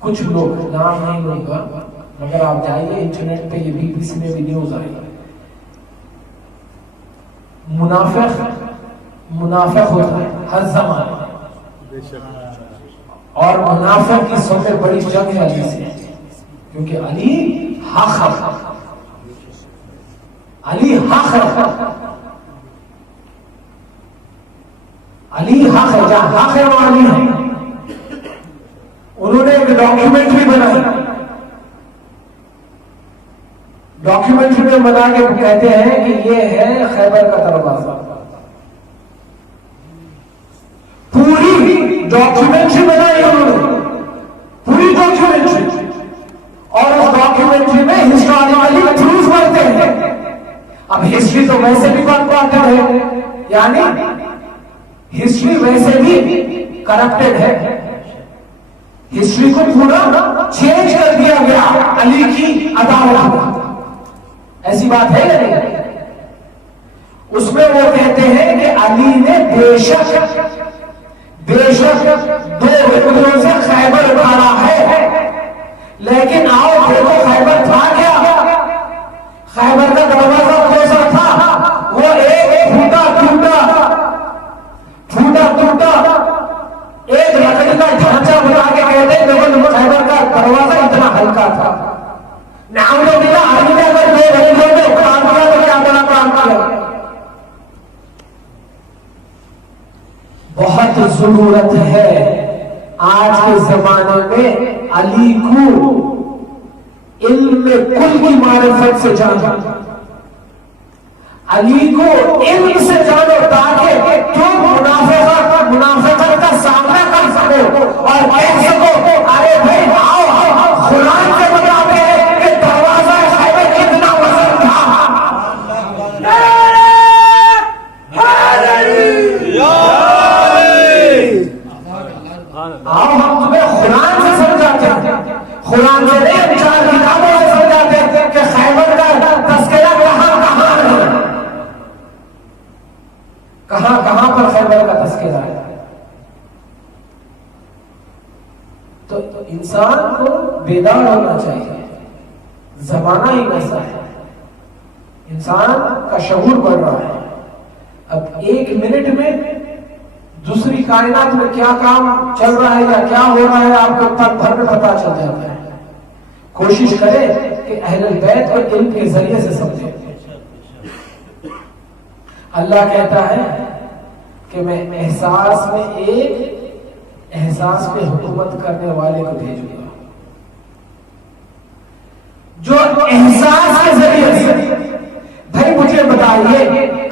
کچھ لوگ، نام نہیں لوں گا مگر آپ جائیے انٹرنیٹ پہ، یہ BBC میں بھی نیوز آئی. منافق ہوتا ہے ہر زمانے، اور منافق کی سب سے بڑی جنگ ہے علی سے، کیونکہ علی حق ہے. علی حق ہے جہاں حق ہے وہاں علی ہے. انہوں نے ایک ڈاکیومنٹری بنائی، ڈاکیومنٹری میں بنا کے کہتے ہیں کہ یہ ہے خیبر کا دروازہ. پوری ڈاکیومنٹری بنائی انہوں نے، پوری ڈاکیومنٹری، اور اس ڈاکیومنٹری میں ہسٹوریکلی پروف کرتے ہیں. اب ہسٹری تو ویسے بھی کنٹراڈکٹڈ ہے، یعنی ہسٹری ویسے بھی کرپٹڈ ہے. ہسٹری کو پورا چینج کر دیا گیا علی کی عدالت میں. ایسی بات ہے یا نہیں؟ اس میں وہ کہتے ہیں کہ علی نے بے شک 2 بدروں سے خیبر اٹھانا ہے، لیکن آؤ دیکھو خیبر تھا کیا؟ خیبر کا دروازہ کیسا تھا؟ وہ ایک پھوٹا ٹوٹا بہت ضرورت ہے آج کے زمانے میں علی کو علم کل کی معرفت سے جانا، علی کو علم سے جانو تاکہ تم منافقت کا سامنا کر سکو اور کہہ سکو ارے بھائی آؤ قرآن سے بتاتے ہیں کہ دروازہ خیبر کتنا وزن تھا۔ آؤ ہم تمہیں قرآن سے سمجھاتے ہیں، قرآن سے نہیں چار کتابوں سے سمجھاتے ہیں کہ خیبر کا تذکرہ کہاں پر خیبر کا تذکرہ ہے۔ تو انسان کو بیدار ہونا چاہیے، زمانہ ہی ایسا ہے، انسان کا شعور بڑھ رہا ہے۔ اب ایک منٹ میں دوسری کائنات میں کیا کام چل رہا ہے یا کیا ہو رہا ہے آپ کو پل بھر میں پتا چل جاتا ہے۔ کوشش کریں کہ اہل البیت کو علم کے ذریعے سے سمجھیں۔ اللہ کہتا ہے کہ میں احساس پہ حکومت کرنے والے کو بھیجوں گا جو احساس کے ذریعے سے۔ بھائی مجھے بتائیے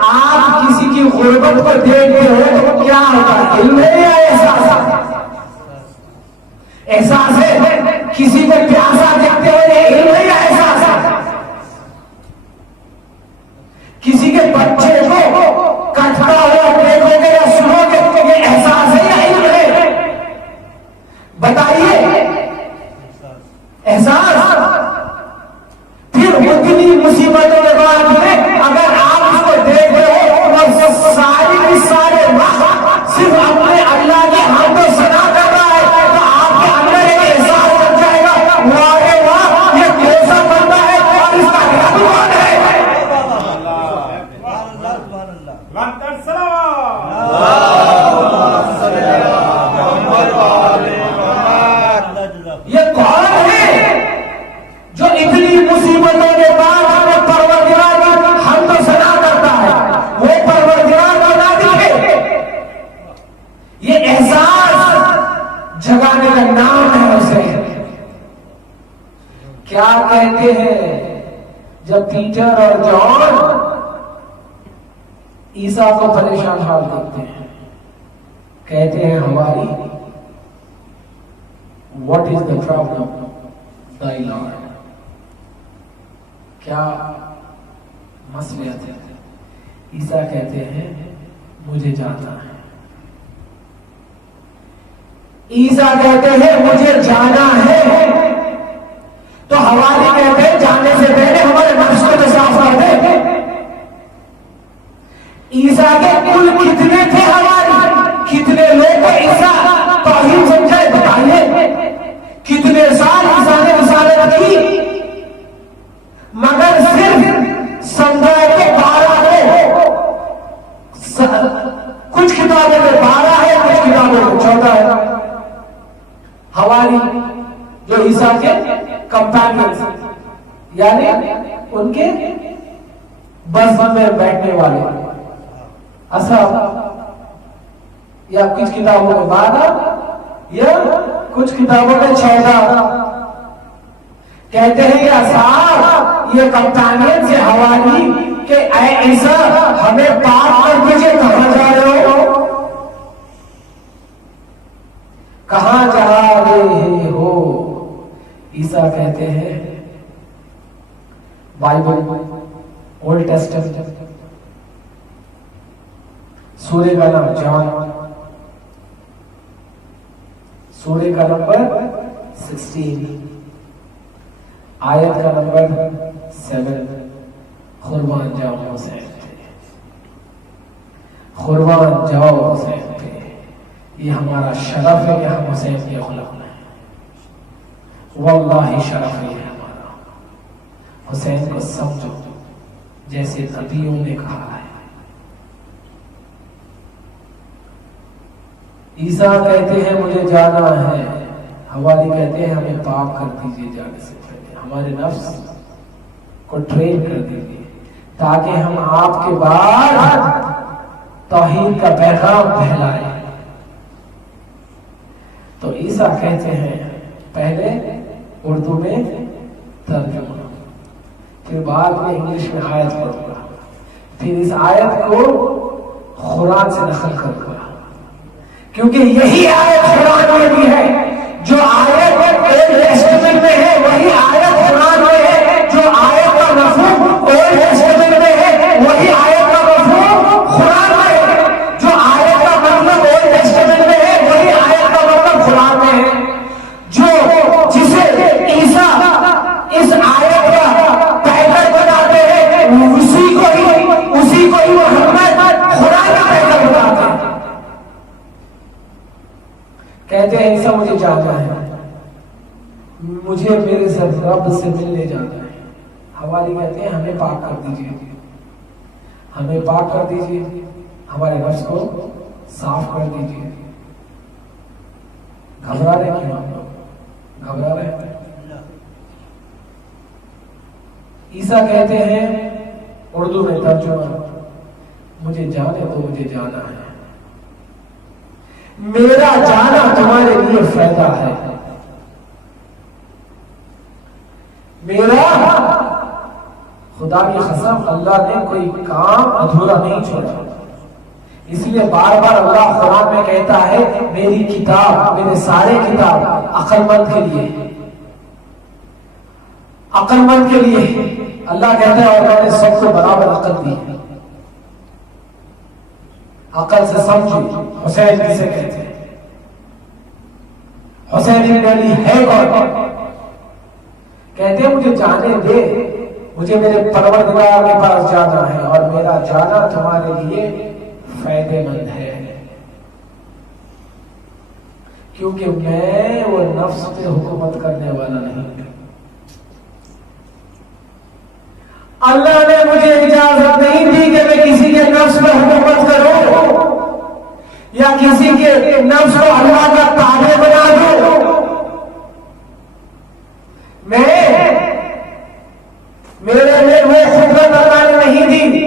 آپ کسی کی غربت کو دیکھتے ہو تو کیا ہوتا ہے، علم ہے یا احساس؟ احساس ہے۔ کسی کو پیاسا دیکھتے ہو یہ علم ہے یا احساس ہے؟ کسی کے بچے کو کٹتا ہوا دیکھو گے یا سنو گے تو یہ احساس ہے یا علم ہے؟ بتائیے احساس۔ پھر اتنی مصیبتوں کے بعد اگر آپ اس کو دیکھتے ہو اور سارے وقت صرف اپنے اللہ کی حمد و ثنا کر رہا ہے تو آپ کے اندر ایک احساس بن جائے گا، واہ واہ یہ کیسا بنتا ہے اور اس کا رب کون ہے۔ یہ کون ہے جو اتنی مصیبتوں کے بعد ہمیں پروردگار کی حمد و ثنا کرتا ہے؟ وہ پروردگار کو نہ دکھے، یہ احساس جگانے کا نام ہے اسے۔ کیا کہتے ہیں جب پیٹر اور جان عیسیٰ کو پریشان حال دیکھتے ہیں، کہتے ہیں ہماری what is the problem thy Lord، کیا مسئلہ ہے؟ عیسیٰ کہتے ہیں مجھے جانا ہے۔ عیسیٰ کہتے ہیں مجھے جانا ہے تو حواری کہتے ہیں جانے سے پہلے ہمارے نفس کو تو صاف کر دے۔ عیسیٰ کے کل کتنے تھے حواری؟ کتنے لوگ کو عیسیٰ توحید سمجھائے بتائیے؟ کتنے سال عیسیٰ نے رسالت کی؟ مگر صرف سمجھائے کہ 12 ہے، کچھ کتابوں میں 12 ہے، کچھ کتابوں میں 14 ہے۔ حواری جو عیسیٰ کے کمپینینز یعنی ان کے بس میں بیٹھنے والے، اصحاب، یا کچھ کتابوں میں 12 یا کچھ کتابوں میں 14 کہتے ہیں کہ اصحاب یہ کپتانین سے حوالی کہ اے عیسیٰ ہمیں پاک کر دیجئے، کہاں جا رہے ہو؟ کہاں جا رہے ہو؟ عیسیٰ کہتے ہیں بائبل اولڈ ٹیسٹمنٹ سورہ کا نام جان، سورہ کا نمبر 16، آیت کا نمبر 7، قربان جاؤ حسین پہ، قربان جاؤ حسین پہ، یہ ہمارا شرف ہے کہ ہم حسین کے غلام ہیں، واللہ شرف ہے ہمارا۔ حسین کو سمجھو جیسے نبیوں نے کہا ہے۔ عیسیٰ کہتے ہیں مجھے جانا ہے، حوالی کہتے ہیں ہمیں پاک کر دیجئے جانے سے پہلے، ہمارے نفس کو ٹرین کر دیجئے تاکہ ہم آپ کے بعد توحید کا پیغام پھیلائیں۔ عیسیٰ کہتے ہیں پہلے اردو میں ترجمہ، پھر بعد میں انگلش میں آیت پڑھوں گا، پھر اس آیت کو قرآن سے نقل کروں گا، کیونکہ یہی آیت قرآن میں بھی ہے، جو آیت اولڈ ٹیسٹمنٹ میں ہے وہی آیت قرآن میں ہے، جو آیت کا مفہوم اولڈ ٹیسٹمنٹ میں ہے وہی آیت کا مفہوم قرآن میں ہے، جو آیت کا مطلب اولڈ ٹیسٹمنٹ میں ہے وہی آیت کا مطلب قرآن میں ہے، جسے عیسیٰ اس آیت کا پیغام بناتے ہیں اسی کو ہی محمد قرآن کا پیغام بناتے ہیں۔ کہتے ہیں عیسیٰ مجھے جانا ہے، مجھے میرے رب سے ملنے جانا ہے۔ حوالی کہتے ہیں ہمیں پاک کر دیجیے، ہمیں پاک کر دیجیے، ہمارے نفس کو صاف کر دیجیے۔ گھبرا رہے کیوں ہم لوگ؟ گھبرا رہے ہیں؟ عیسیٰ کہتے ہیں اردو میں ترجمہ، مجھے جانے تو مجھے جانا ہے، میرا جانا تمہارے لیے فائدہ ہے، میرا خدا کی قسم اللہ نے کوئی کام ادھورا نہیں چھوڑا، اس لیے بار بار اللہ قرآن میں کہتا ہے میری کتاب، میرے سارے کتاب عقل مند کے لیے، عقل مند کے لیے۔ اللہ کہتا ہے اور میں نے سب کو برابر عقل دی، عقل سے سمجھو۔ حسین کسے کہتے ہیں؟ حسین بن علی ہے کون؟ کہتے ہیں مجھے جانے دے، مجھے میرے پروردگار کے پاس جانا ہے اور میرا جانا تمہارے لیے فائدے مند ہے، کیونکہ میں وہ نفس پہ حکومت کرنے والا نہیں ہوں۔ اللہ نے مجھے اجازت نہیں دی کہ میں کسی کے نفس پہ حکومت کروں یا کسی کے نفس کو اللہ کا تابع بنا دوں۔ میرے لیے وہ قدرت اللہ نے نہیں دی،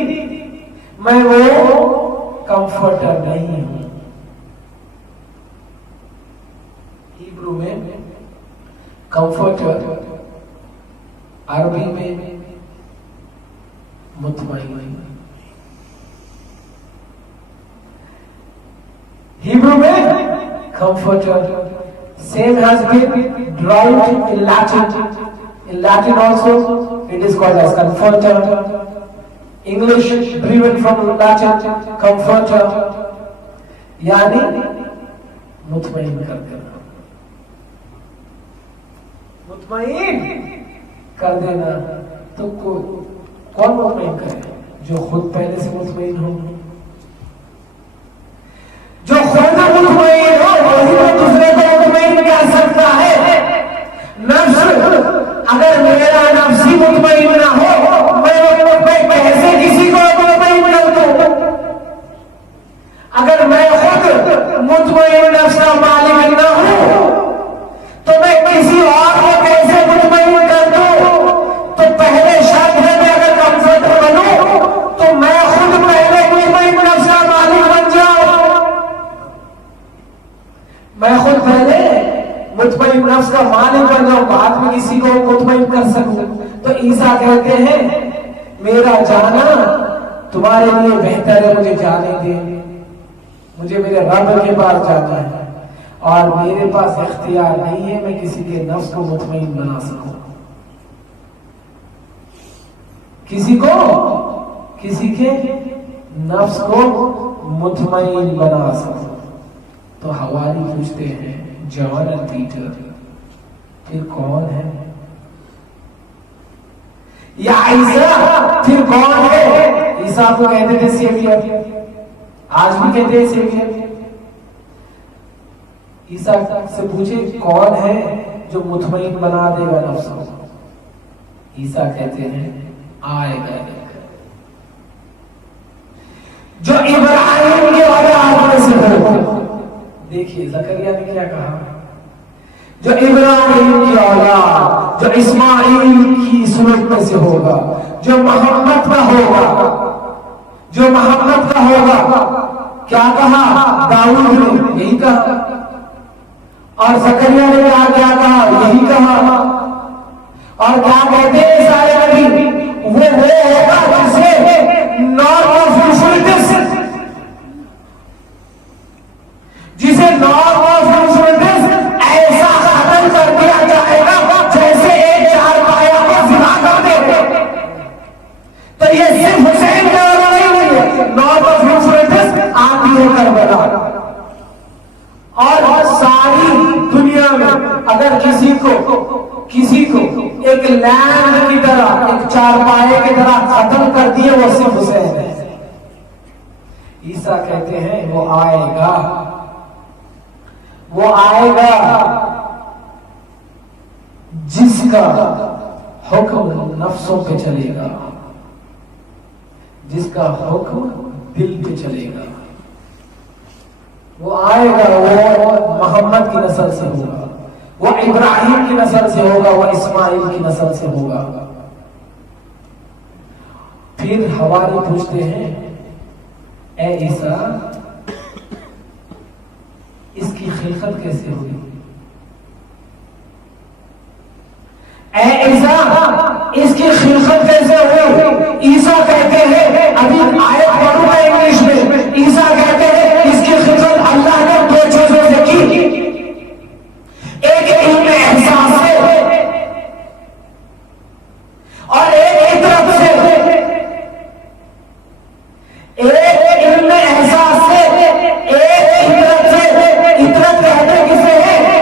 میں وہ کمفرٹر نہیں ہوں۔ ہیبرو میں کمفرٹر، عربی میں مطمئن۔ Hebrew میں comforter, same has been derived in Latin. In Latin also it is called as comforter. English derived from Latin comforter, یعنی مطمئن کر دینا، مطمئن کر دینا۔ تو کون مطمئن کرے؟ جو خود پہلے سے مطمئن ہو، جو خود مطمئن ہو وہی وہ دوسرے کو مطمئن کر سکتا ہے۔ نفس اگر میرا نفس ہی مطمئن نہ ہو، میں کیسے کسی کو مطمئن کر دوں؟ اگر میں خود مطمئن نفس کا مالک نہ ہوں تو میں کسی اور کو کیسے مطمئن کر دوں؟ تو پہلے شرط ہے میں اگر کمفرٹر بنوں تو میں خود پہلے مطمئن نفس کا مالک بن جاؤں، میں خود پہلے مطمئن نفس کا مالک بن جاؤں، بعد میں کسی کو مطمئن کر سکوں۔ تو عیسیٰ کہتے ہیں میرا جانا تمہارے لیے بہتر ہے، مجھے جانے دے، مجھے میرے رب کے پاس جانا ہے اور میرے پاس اختیار نہیں ہے میں کسی کے نفس کو مطمئن بنا سکوں، کسی کے نفس کو مطمئن بنا سکوں۔ تو حوالی پوچھتے ہیں جان اور پیٹر پھر کون ہے؟ یا عیسیٰ پھر کون ہے؟ عیسیٰ کو کہتے تھے سیویئر، آج بھی کہتے ہیں سیویئر۔ عیسیٰ سے پوچھے کون ہے جو مطمئن بنا دے گا نفس کو؟ عیسیٰ کہتے ہیں آئے گا جو ابراہیم کے اولاد میں سے ہو۔ دیکھیے زکریا نے کیا کہا، جو ابراہیم کی اولاد، جو اسماعیل کی سنت میں سے ہوگا، جو محمد کا ہوگا، جو محمد کا ہوگا۔ کیا کہا داؤد نے؟ یہی کہا اور زکریا نے کیا کہا؟ یہی کہا. اور کیا کہتے ہیں سارے نبی؟ وہ ہوگا جسے نارم آف یوفریٹس، جسے نارم آف یوفریٹس ایسا ختم کر دیا جائے گا جیسے ایک چارپایا کو زنا کر دے. تو یہ صرف حسین کا نہیں ہے، نارم آف یوفریٹس آتی ہے کربلا. اور ساری دنیا میں اگر کسی کو ایک لینڈ کی طرح، ایک چارپائے کی طرح ختم کر دیے، وہ صرف حسین ہے. عیسیٰ کہتے ہیں وہ آئے گا جس کا حکم نفسوں پہ چلے گا، جس کا حکم دل پہ چلے گا. وہ آئے گا، وہ محمد کی نسل سے ہوگا، وہ ابراہیم کی نسل سے ہوگا، وہ اسماعیل کی نسل سے ہوگا. پھر حواری پوچھتے ہیں اے عیسیٰ اس کی خلقت کیسے ہوئی؟ اے عیسیٰ اس کی خلقت کیسے ہوئی؟ عیسیٰ کہتے ہیں، ابھی آیت پڑھوں گا انگلش میں. عیسیٰ کہتے ہیں اس کی خلقت اللہ نے دو چیزوں سے کی. ایک علم احساس سے اور ایک اطرت سے. ایک علم احساس سے، ایک اطرت سے. اطرت کہتے کسے ہیں؟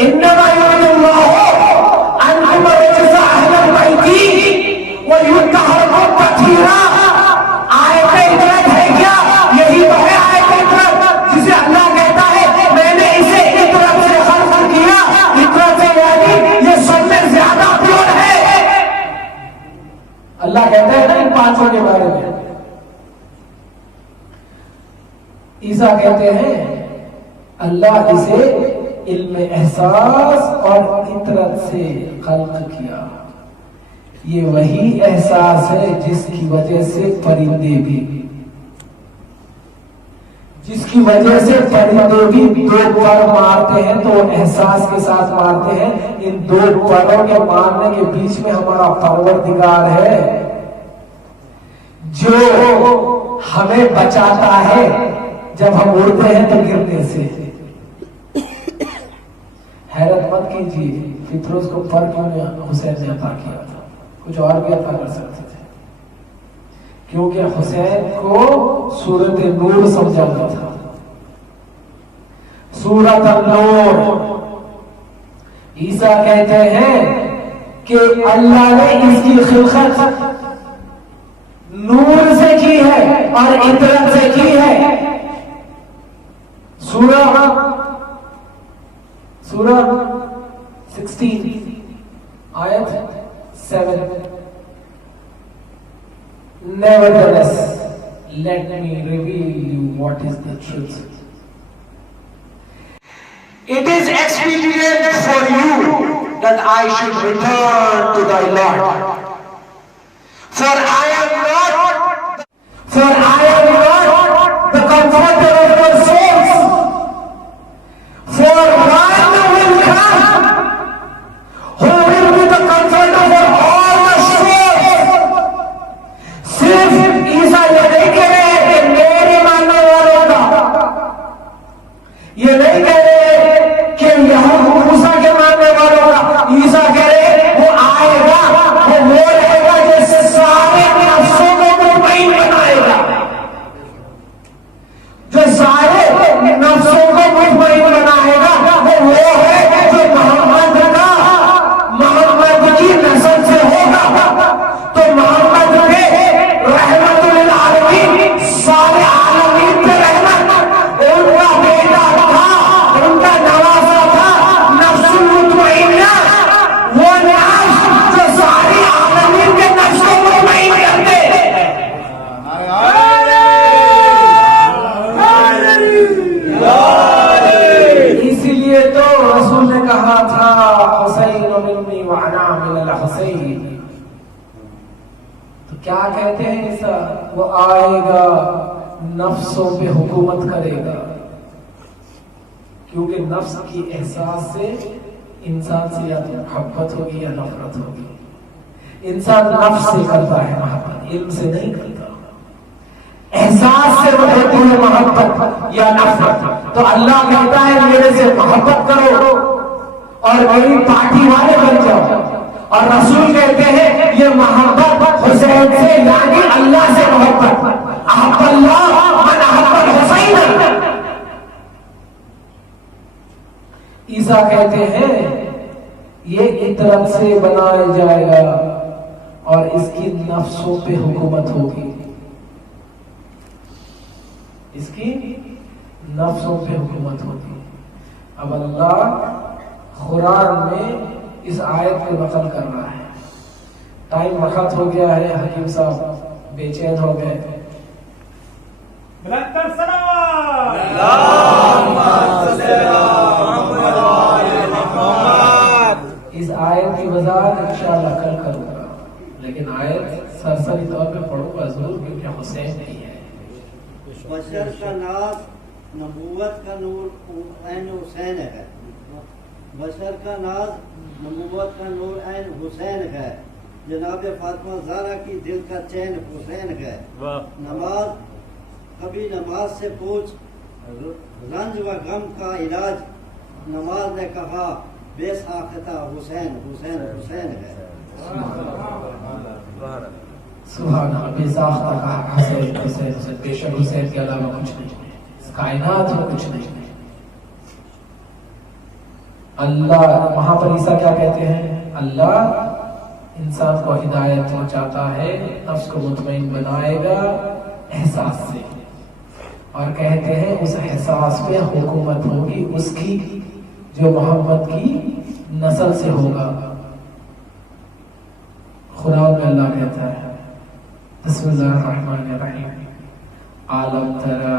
انما يريد الله ان يمرز اهل البيت ويطهرهم تطهيرا. آیت اطرت ہے کیا؟ یہی تو ہے آیت اطرت، جسے اللہ کہتا ہے میں نے اسے اطرت سے خلق کیا. اطرت سے یعنی یہ سب سے زیادہ پیور ہے. اللہ کہتا ہے نا ان پانچوں کے بارے میں. عیسیٰ کہتے ہیں اللہ اسے علم احساس اور اطرت سے خلق کیا. یہ وہی احساس ہے جس کی وجہ سے پرندے بھی دو پر مارتے ہیں تو احساس کے ساتھ مارتے ہیں. ان دو پروں کے مارنے کے بیچ میں ہمارا پروردگار ہے جو ہمیں بچاتا ہے جب ہم اڑتے ہیں تو گرنے سے. حیرت مت کیجیے فطروز کو پر کیوں نے حسین نے عطا کیا تھا، کچھ اور بھی عطا کر سکتے تھے، کیونکہ حسین کو سورت نور سمجھانا تھا. سورت النور. عیسیٰ کہتے ہیں کہ اللہ نے اس کی خلقت نور سے کی ہے اور اطرت سے کی ہے. سورہ 16 آیت 7. Nevertheless, let me reveal you what is the truth. It is expedient for you that I should return to thy Lord. For I am not the comforter of your souls. For one will come who will be the comforter for all the souls. صرف عیسیٰ یہ نہیں کہہ رہے کہ میرے ماننے والوں کا، یہ نہیں کہہ رہے کہ یہود موسیٰ کے ماننے والوں کا. عیسیٰ کہہ رہے وہ آئے گا، وہ رہے گا جیسے سارے نفسوں کو مطمئن بنائے گا، جو سارے نفسوں کو مطمئن بنائے گا. وہ ہے جو محمد کی نسل سے ہوگا. تو محمد پہ رحمت للعالمین، سارے عالمین پہ رحمت. ان کا بیٹا تھا، ان کا نواسا تھا نفس المطمئنہ، وہ نفس جو ساری عالمین کے نفس کو مطمئن کرتے. اسی لیے تو رسول نے کہا تھا حسین منی وانا من الحسین. تو کیا کہتے ہیں عیسیٰ؟ وہ آئے گا، نفسوں پہ حکومت کرے گا. کیونکہ نفس کی احساس سے انسان سے یا تو محبت ہوگی یا نفرت ہوگی. انسان نفس سے کرتا ہے محبت، علم سے نہیں کرتا. احساس سے ہوتی ہے محبت یا نفرت. تو اللہ کہتا ہے میرے سے محبت کرو اور میری پارٹی والے بن جاؤ. اور رسول کہتے ہیں یہ محبت حسین سے یعنی اللہ سے محبت. احب اللہ من احب الحسین. عیسیٰ کہتے ہیں یہ عطرت سے بنایا جائے گا اور اس کی نفسوں پہ حکومت ہوگی. اس کی نفسوں پہ حکومت ہوگی. اب اللہ قرآن میں اس آیت کو نقل کر رہا ہے. ٹائم وقت ہو گیا ہے، حکیم صاحب بے چین ہو گئے. بلندر سلام اس آیت کی وضاحت انشاءاللہ کل کروں گا، لیکن آیت سرسری طور پہ پڑھوں گا ضرور کیونکہ حسین نہیں ہے. بشر کا ناز نبوت کا نور عین حسین ہے. بشر کا ناز نبوت کا نور عین حسین ہے. جناب فاطمہ زہرا کی دل کا چین حسین ہے. نماز کبھی نماز سے پوچھ رنج و غم کا علاج. نماز نے کہا بے ساختہ حسین حسین حسین ہے. سبحان اللہ. بے ساختہ کہا حسین حسین حسین. بے شک حسین کے علاوہ کچھ نہیں ہے اس کائنات میں، کچھ نہیں ہے. اللہ وہاں پر عیسیٰ کیا کہتے ہیں؟ اللہ انسان کو ہدایت پہنچاتا ہے، نفس کو مطمئن بنائے گا احساس سے، اور کہتے ہیں اس احساس پہ حکومت ہوگی اس کی جو محمد کی نسل سے ہوگا. قرآن میں اللہ کہتا ہے بسم اللہ الرحمن الرحیم عالم ترا.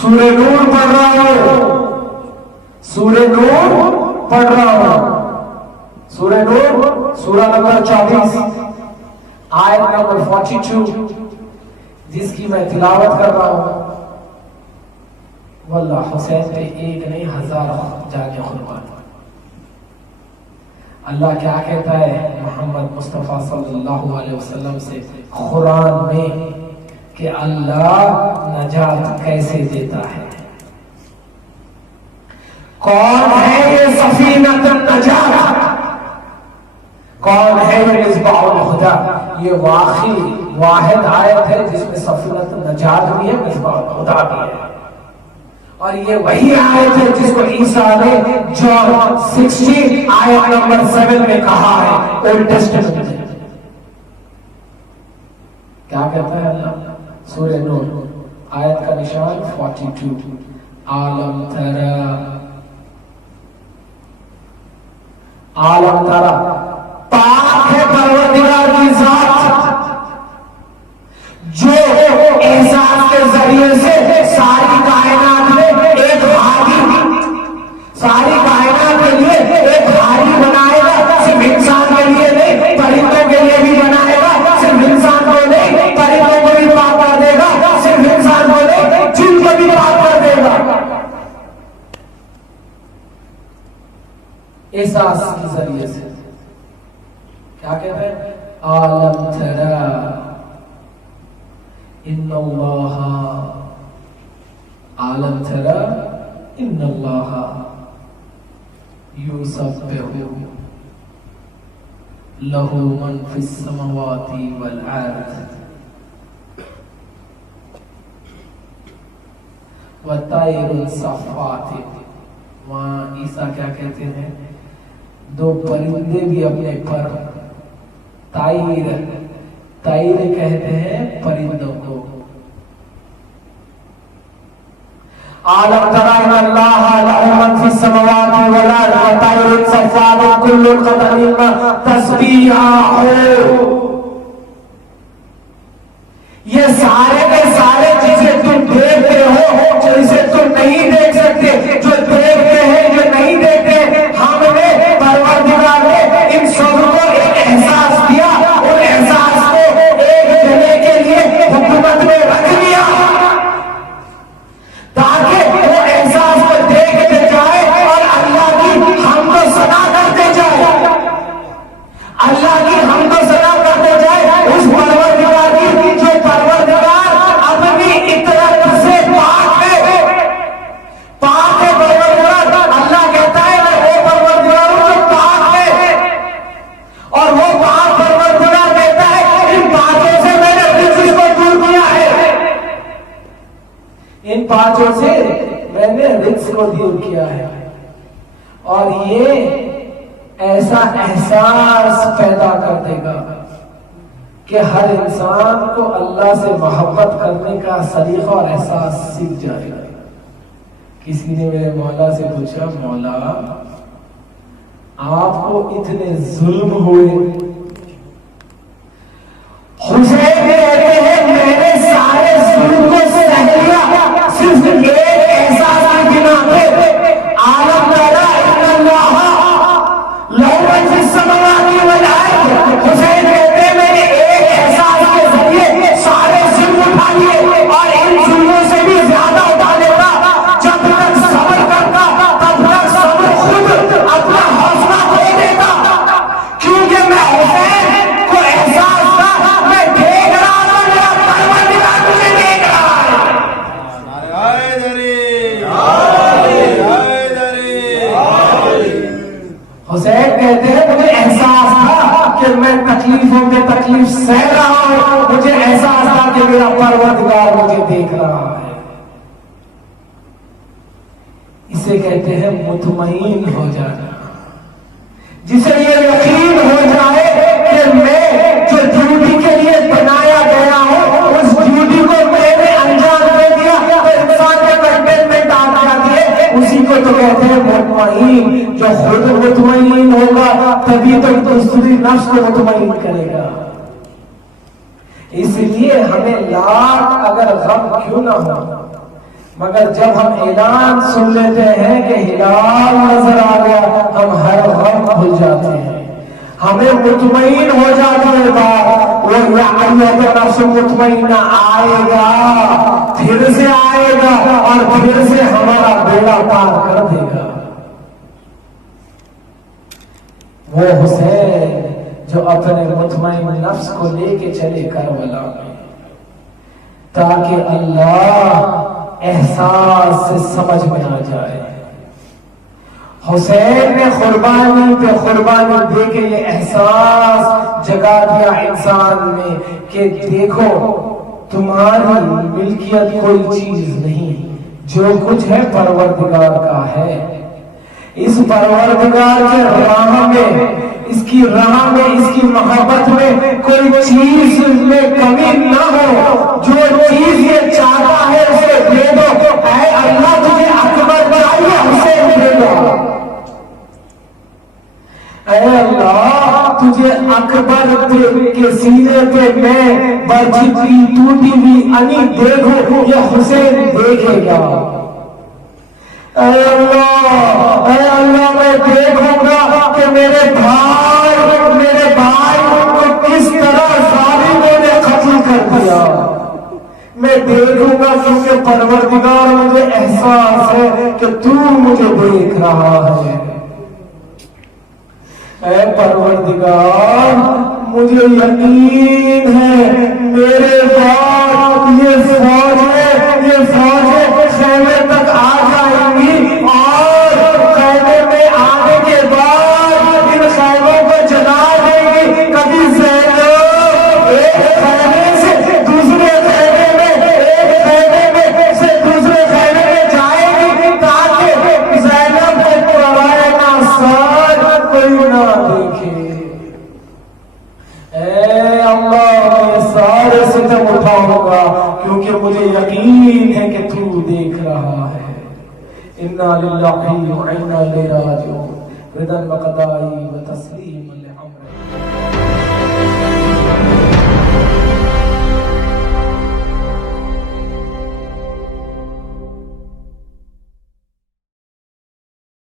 سورہ نور پڑھ رہا ہوں، سورہ نور پڑھ رہا ہوں. سورہ نور سورہ نمبر 24 آیت نمبر 42 جس کی میں تلاوت کر رہا ہوں. واللہ حسین پہ ایک نہیں ہزاروں جا کے قربان. اللہ کیا کہتا ہے محمد مصطفیٰ صلی اللہ علیہ وسلم سے قرآن میں کہ اللہ نجات کیسے دیتا ہے. کون ہے یہ سفینۃ النجات؟ کون ہے یہ مصباح الہدی؟ یہ واقعی واحد آیت ہے جس میں سفینۃ النجات بھی ہے، مصباح الہدی بھی ہے. اور یہ وہی آیت ہے جس کو عیسیٰ نے جان 60 آیت نمبر 7 میں کہا ہے اولڈ ٹیسٹمنٹ میں. کیا کہتا ہے اللہ؟ سورہ نور آیت کا نشان 42 عالم ترا. عالم ترا پاک ہے پروردگار کی ذات جو احساس کے ذریعے سے ساری کائنات میں ایک ہادی، ساری کائنات کے لیے ایک ہادی بنائے گا. صرف انسان کے لیے نہیں، پرندوں کے لیے بھی بنائے گا. صرف انسان کو نہیں، پرندوں کو بھی پاک کر دے گا. صرف انسان کو نہیں، جن کو بھی پاک کر دے گا. احساس کے ذریعے سے کیا کہتے ہیں؟ عالم ترا ان اللہ، عالم ترا ان اللہ یسبح لہ من فی السماوات والارض وطیر صفات. وہاں عیسیٰ کیا کہتے ہیں؟ دو پرندے بھی اپنے پر، طائر کہتے ہیں پرندوں کو. عالم ترا ان اللہ لہ من فی السماوات والارض وطیر صفات کل قد علم تسبیحہ. یہ سارے کے سارے چیزیں تم دیکھتے ہو جسے تم نہیں دیکھ سکتے، جو دیکھتے ہیں جو نہیں دیکھتے. ہم نے پروردگار نے ان سب کو ایک احساس دیا، ان احساس کو ایک جنے کے لیے حکومت میں رکھ دیا. ان پانچوں سے میں نے رزق کو دور کیا ہے، اور یہ ایسا احساس پیدا کر دے گا کہ ہر انسان کو اللہ سے محبت کرنے کا سلیقہ اور احساس سیکھ جائے گا۔ کسی نے میرے مولا سے پوچھا، مولا آپ کو اتنے ظلم ہوئے؟ حسین کہتے ہیں میں نے سارے ظلم کو سہ لیا، صرف ایک احساس کی بنا پہ، عالم پیدا ان اللہ لہو من فی السماوات والارض۔ حسین کہتے ہیں میں نے ایک احساس کے ذریعے سارے ظلم اٹھا لیے، اور ان ظلموں سے بھی زیادہ اٹھا لیتا۔ جب تک صبر کرتا تب تک صبر خود اپنا حوصلہ کھو دیتا، کیونکہ میں حسین کو احساس تھا میں دیکھ رہا ہوں میرا پروردگار مجھے دیکھ رہا ہے۔ حسین کہتے ہیں مجھے احساس تھا کہ میں تکلیفوں میں تکلیف سہ رہا ہوں، مجھے احساس تھا کہ میرا پروردگار مجھے دیکھ رہا ہے۔ اسے کہتے ہیں مطمئن ہو جانا، جسے یہ یقین ہو جائے کہ میں جو ڈیوٹی کے لیے بنایا گیا ہوں اس ڈیوٹی کو میں نے انجام دے دیا، تو انسان کے کنٹینمنٹ آ جاتی ہے، اسی کو تو کہتے ہیں مطمئن۔ جو خود مطمئن ہوگا تبھی تو دوسری نفس کو مطمئن کرے گا۔ اس لیے ہمیں لاکھ اگر غم کیوں نہ ہو، مگر جب ہم اعلان سن لیتے ہیں کہ ہلال نظر آ گیا، ہم ہر غم بھول جاتے ہیں، ہمیں مطمئن ہو جاتی ہے بات، وہ یا ایھا نفس مطمئنہ آئے گا، پھر سے آئے گا اور پھر سے ہمارا بیڑا پار کر دے گا۔ وہ حسین جو اپنے مطمئن نفس کو لے کے چلے کربلا میں، تاکہ اللہ احساس سے سمجھ میں آ جائے۔ حسین نے قربانی پہ قربانی دے کے یہ احساس جگا دیا انسان میں کہ دیکھو تمہاری ملکیت کوئی چیز نہیں، جو کچھ ہے پروردگار کا ہے۔ اس پروردگار کے راہ میں، اس کی راہ میں، اس کی محبت میں کوئی چیز میں کمی نہ ہو۔ جو چیز یہ چاہتا ہے اسے دے دو۔ اے اللہ تجھے اکبر چاہیے، اسے دے دو۔ اے اللہ تجھے اکبر کے سینے پہ میں برچھی ٹوٹی ہوئی انی دیکھوں، یہ حسین دیکھے گا۔ اے اللہ میں دیکھوں گا کہ میرے بھائی کو کس طرح ظالموں نے قتل کر دیا۔ میں دیکھوں گا کیونکہ پروردگار مجھے احساس ہے کہ تو مجھے دیکھ رہا ہے۔ اے پروردگار مجھے یقین ہے میرے بعد یہ فوج خیمے تک آ جائیں گی، اور خیمے میں آنے کے بعد ان خیموں کو جلا دیں گی۔ کبھی زینب ایک خیمے سے دوسرے خیمے میں، ایک خیمے میں سے دوسرے خیمے میں جائے گی، تاکہ زینب کو پرائے نہ سار کوئی نہ دیکھے۔ اے اللہ میں سارے ستم اٹھاؤں گا کیونکہ مجھے یقین ہے کہ تو دیکھ رہا ہے۔ انا للہ و انا الیہ راجعون۔ رضا بقضاء و تسلیم